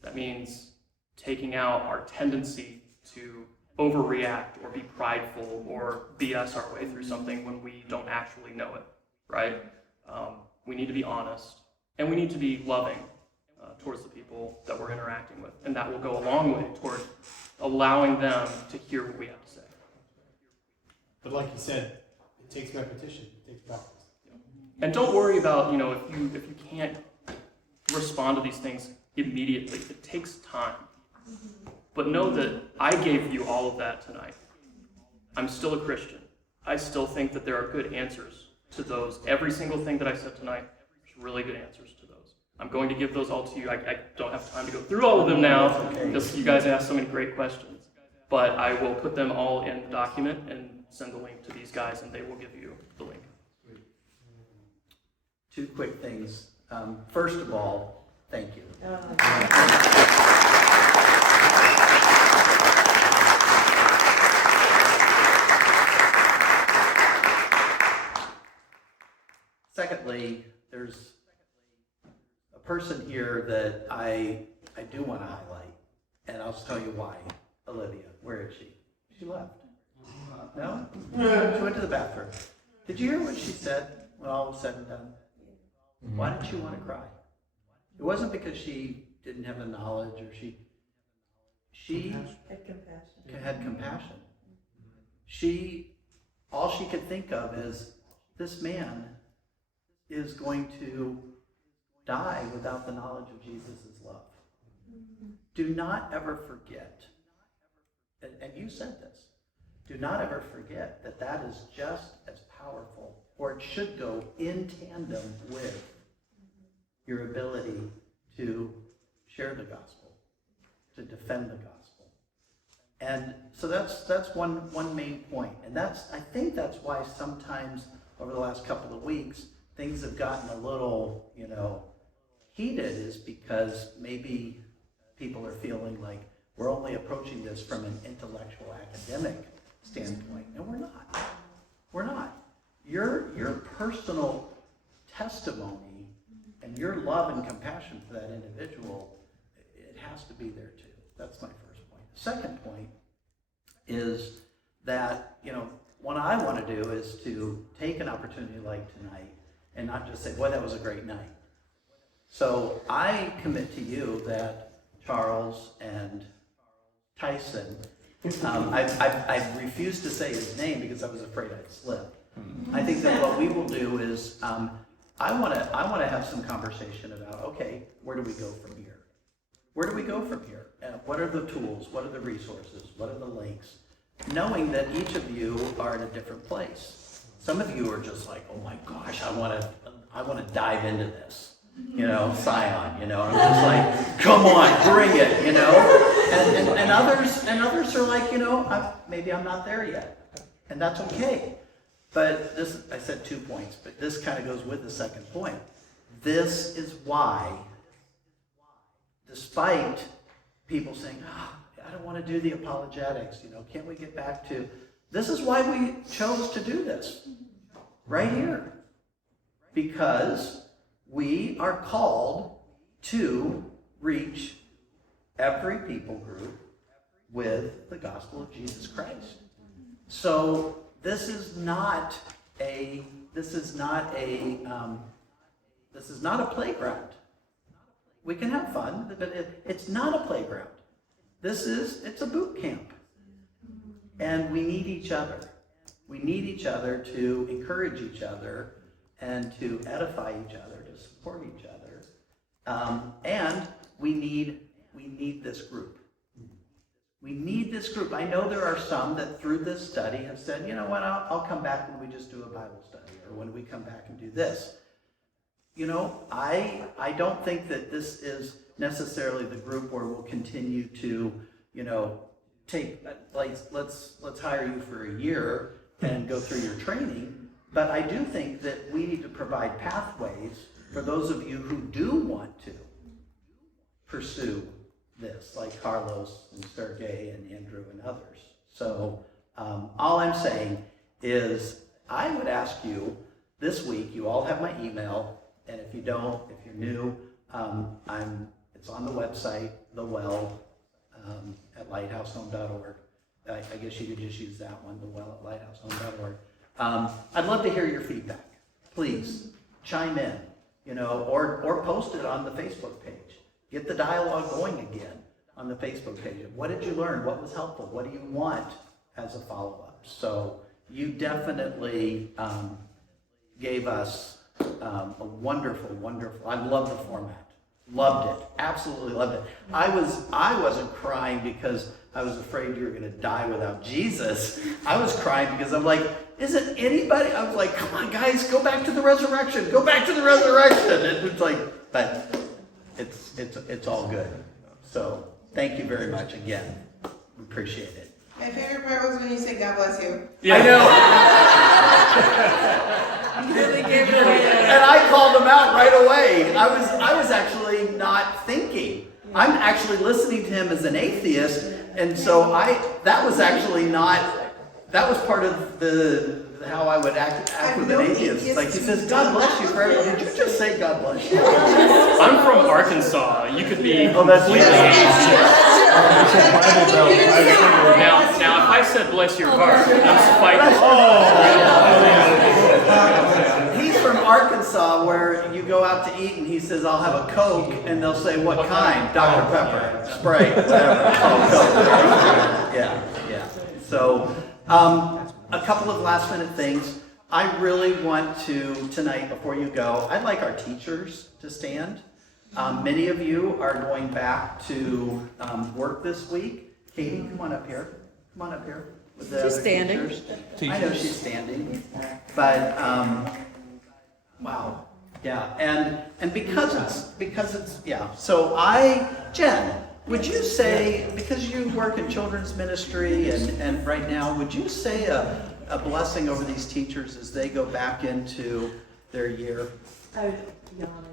That means taking out our tendency to overreact or be prideful or BS our way through something when we don't actually know it, right? We need to be honest, and we need to be loving towards the people that we're interacting with, and that will go a long way toward allowing them to hear what we have to say. But like you said, it takes repetition, it takes practice. And don't worry about, if you can't respond to these things immediately. It takes time. But know that I gave you all of that tonight. I'm still a Christian. I still think that there are good answers to those. Every single thing that I said tonight, there's really good answers to those. I'm going to give those all to you. I don't have time to go through all of them now because you guys asked so many great questions. But I will put them all in the document and send the link to these guys, and they will give you the link. Two quick things. First of all, thank you. Secondly, there's a person here that I do want to highlight, and I'll just tell you why. Olivia, where is she? She left. No? She went to the bathroom. Did you hear what she said when all was said and done? Why did she want to cry? It wasn't because she didn't have the knowledge or she had compassion. All she could think of is, this man is going to die without the knowledge of Jesus' love. Do not ever forget, and you said this, do not ever forget that that is just as powerful, or it should go in tandem with your ability to share the gospel, to defend the gospel. And so that's one main point. And I think that's why sometimes over the last couple of weeks, things have gotten a little, heated, is because maybe people are feeling like we're only approaching this from an intellectual academic standpoint. And we're not. We're not. Your personal testimony and your love and compassion for that individual, it has to be there too. That's my first point. The second point is that, what I want to do is to take an opportunity like tonight and not just say, boy, that was a great night. So I commit to you that Charles and Tyson, I refused to say his name because I was afraid I'd slip. I think that what we will do is, I want to have some conversation about, okay, where do we go from here? Where do we go from here? What are the tools? What are the resources? What are the links? Knowing that each of you are in a different place. Some of you are just like, oh my gosh, I want to dive into this, Scion, I'm just like, come on, bring it, and others are like, maybe I'm not there yet, and that's okay. But this, I said 2 points, but this kind of goes with the second point. This is why, despite people saying, I don't want to do the apologetics, can't we get back to, this is why we chose to do this, right here. Because we are called to reach every people group with the gospel of Jesus Christ. So this is not a playground. We can have fun, but it's not a playground. It's a boot camp. And we need each other. We need each other to encourage each other and to edify each other, to support each other. And we need this group. We need this group. I know there are some that through this study have said, you know what, I'll come back when we just do a Bible study, or when we come back and do this. I don't think that this is necessarily the group where we'll continue to, take, let's hire you for a year and go through your training. But I do think that we need to provide pathways for those of you who do want to pursue this, like Carlos and Sergey and Andrew and others. So all I'm saying is I would ask you this week, you all have my email, and if you don't, if you're new, It's on the website, The Well, at lighthousehome.org. I guess you could just use that one, The Well at lighthousehome.org. I'd love to hear your feedback. Please chime in, or post it on the Facebook page. Get the dialogue going again on the Facebook page. What did you learn? What was helpful? What do you want as a follow-up? So you definitely gave us a wonderful, I love the format. Loved it. Absolutely loved it. I wasn't crying because I was afraid you were going to die without Jesus. I was crying because I'm like, isn't anybody? I was like, come on, guys, go back to the resurrection. Go back to the resurrection. And it's like, but it's all good. So thank you very much again. We appreciate it. My favorite part was when you said God bless you. Yeah. I know. Really gave it away. And I called him out right away. I was actually not thinking. I'm actually listening to him as an atheist, and so that was actually not. That was part of how I would act with an atheist. Like he says, God bless you forever. Did you just say God bless you? I'm from Arkansas. You could be completely Now, if I said bless your heart, I'm fighting. He's from Arkansas, where you go out to eat and he says, I'll have a Coke, and they'll say, what kind? Dr. Pepper, Sprite, whatever. Coke. Yeah. So, a couple of last minute things. I really want to, tonight, before you go, I'd like our teachers to stand. Many of you are going back to work this week. Katie, come on up here. Come on up here. With the She's other standing. teachers. I know she's standing. But, wow. Yeah, and because it's, yeah. So Jen, would you say, because you work in children's ministry and right now, would you say a blessing over these teachers as they go back into their year? I would be honest.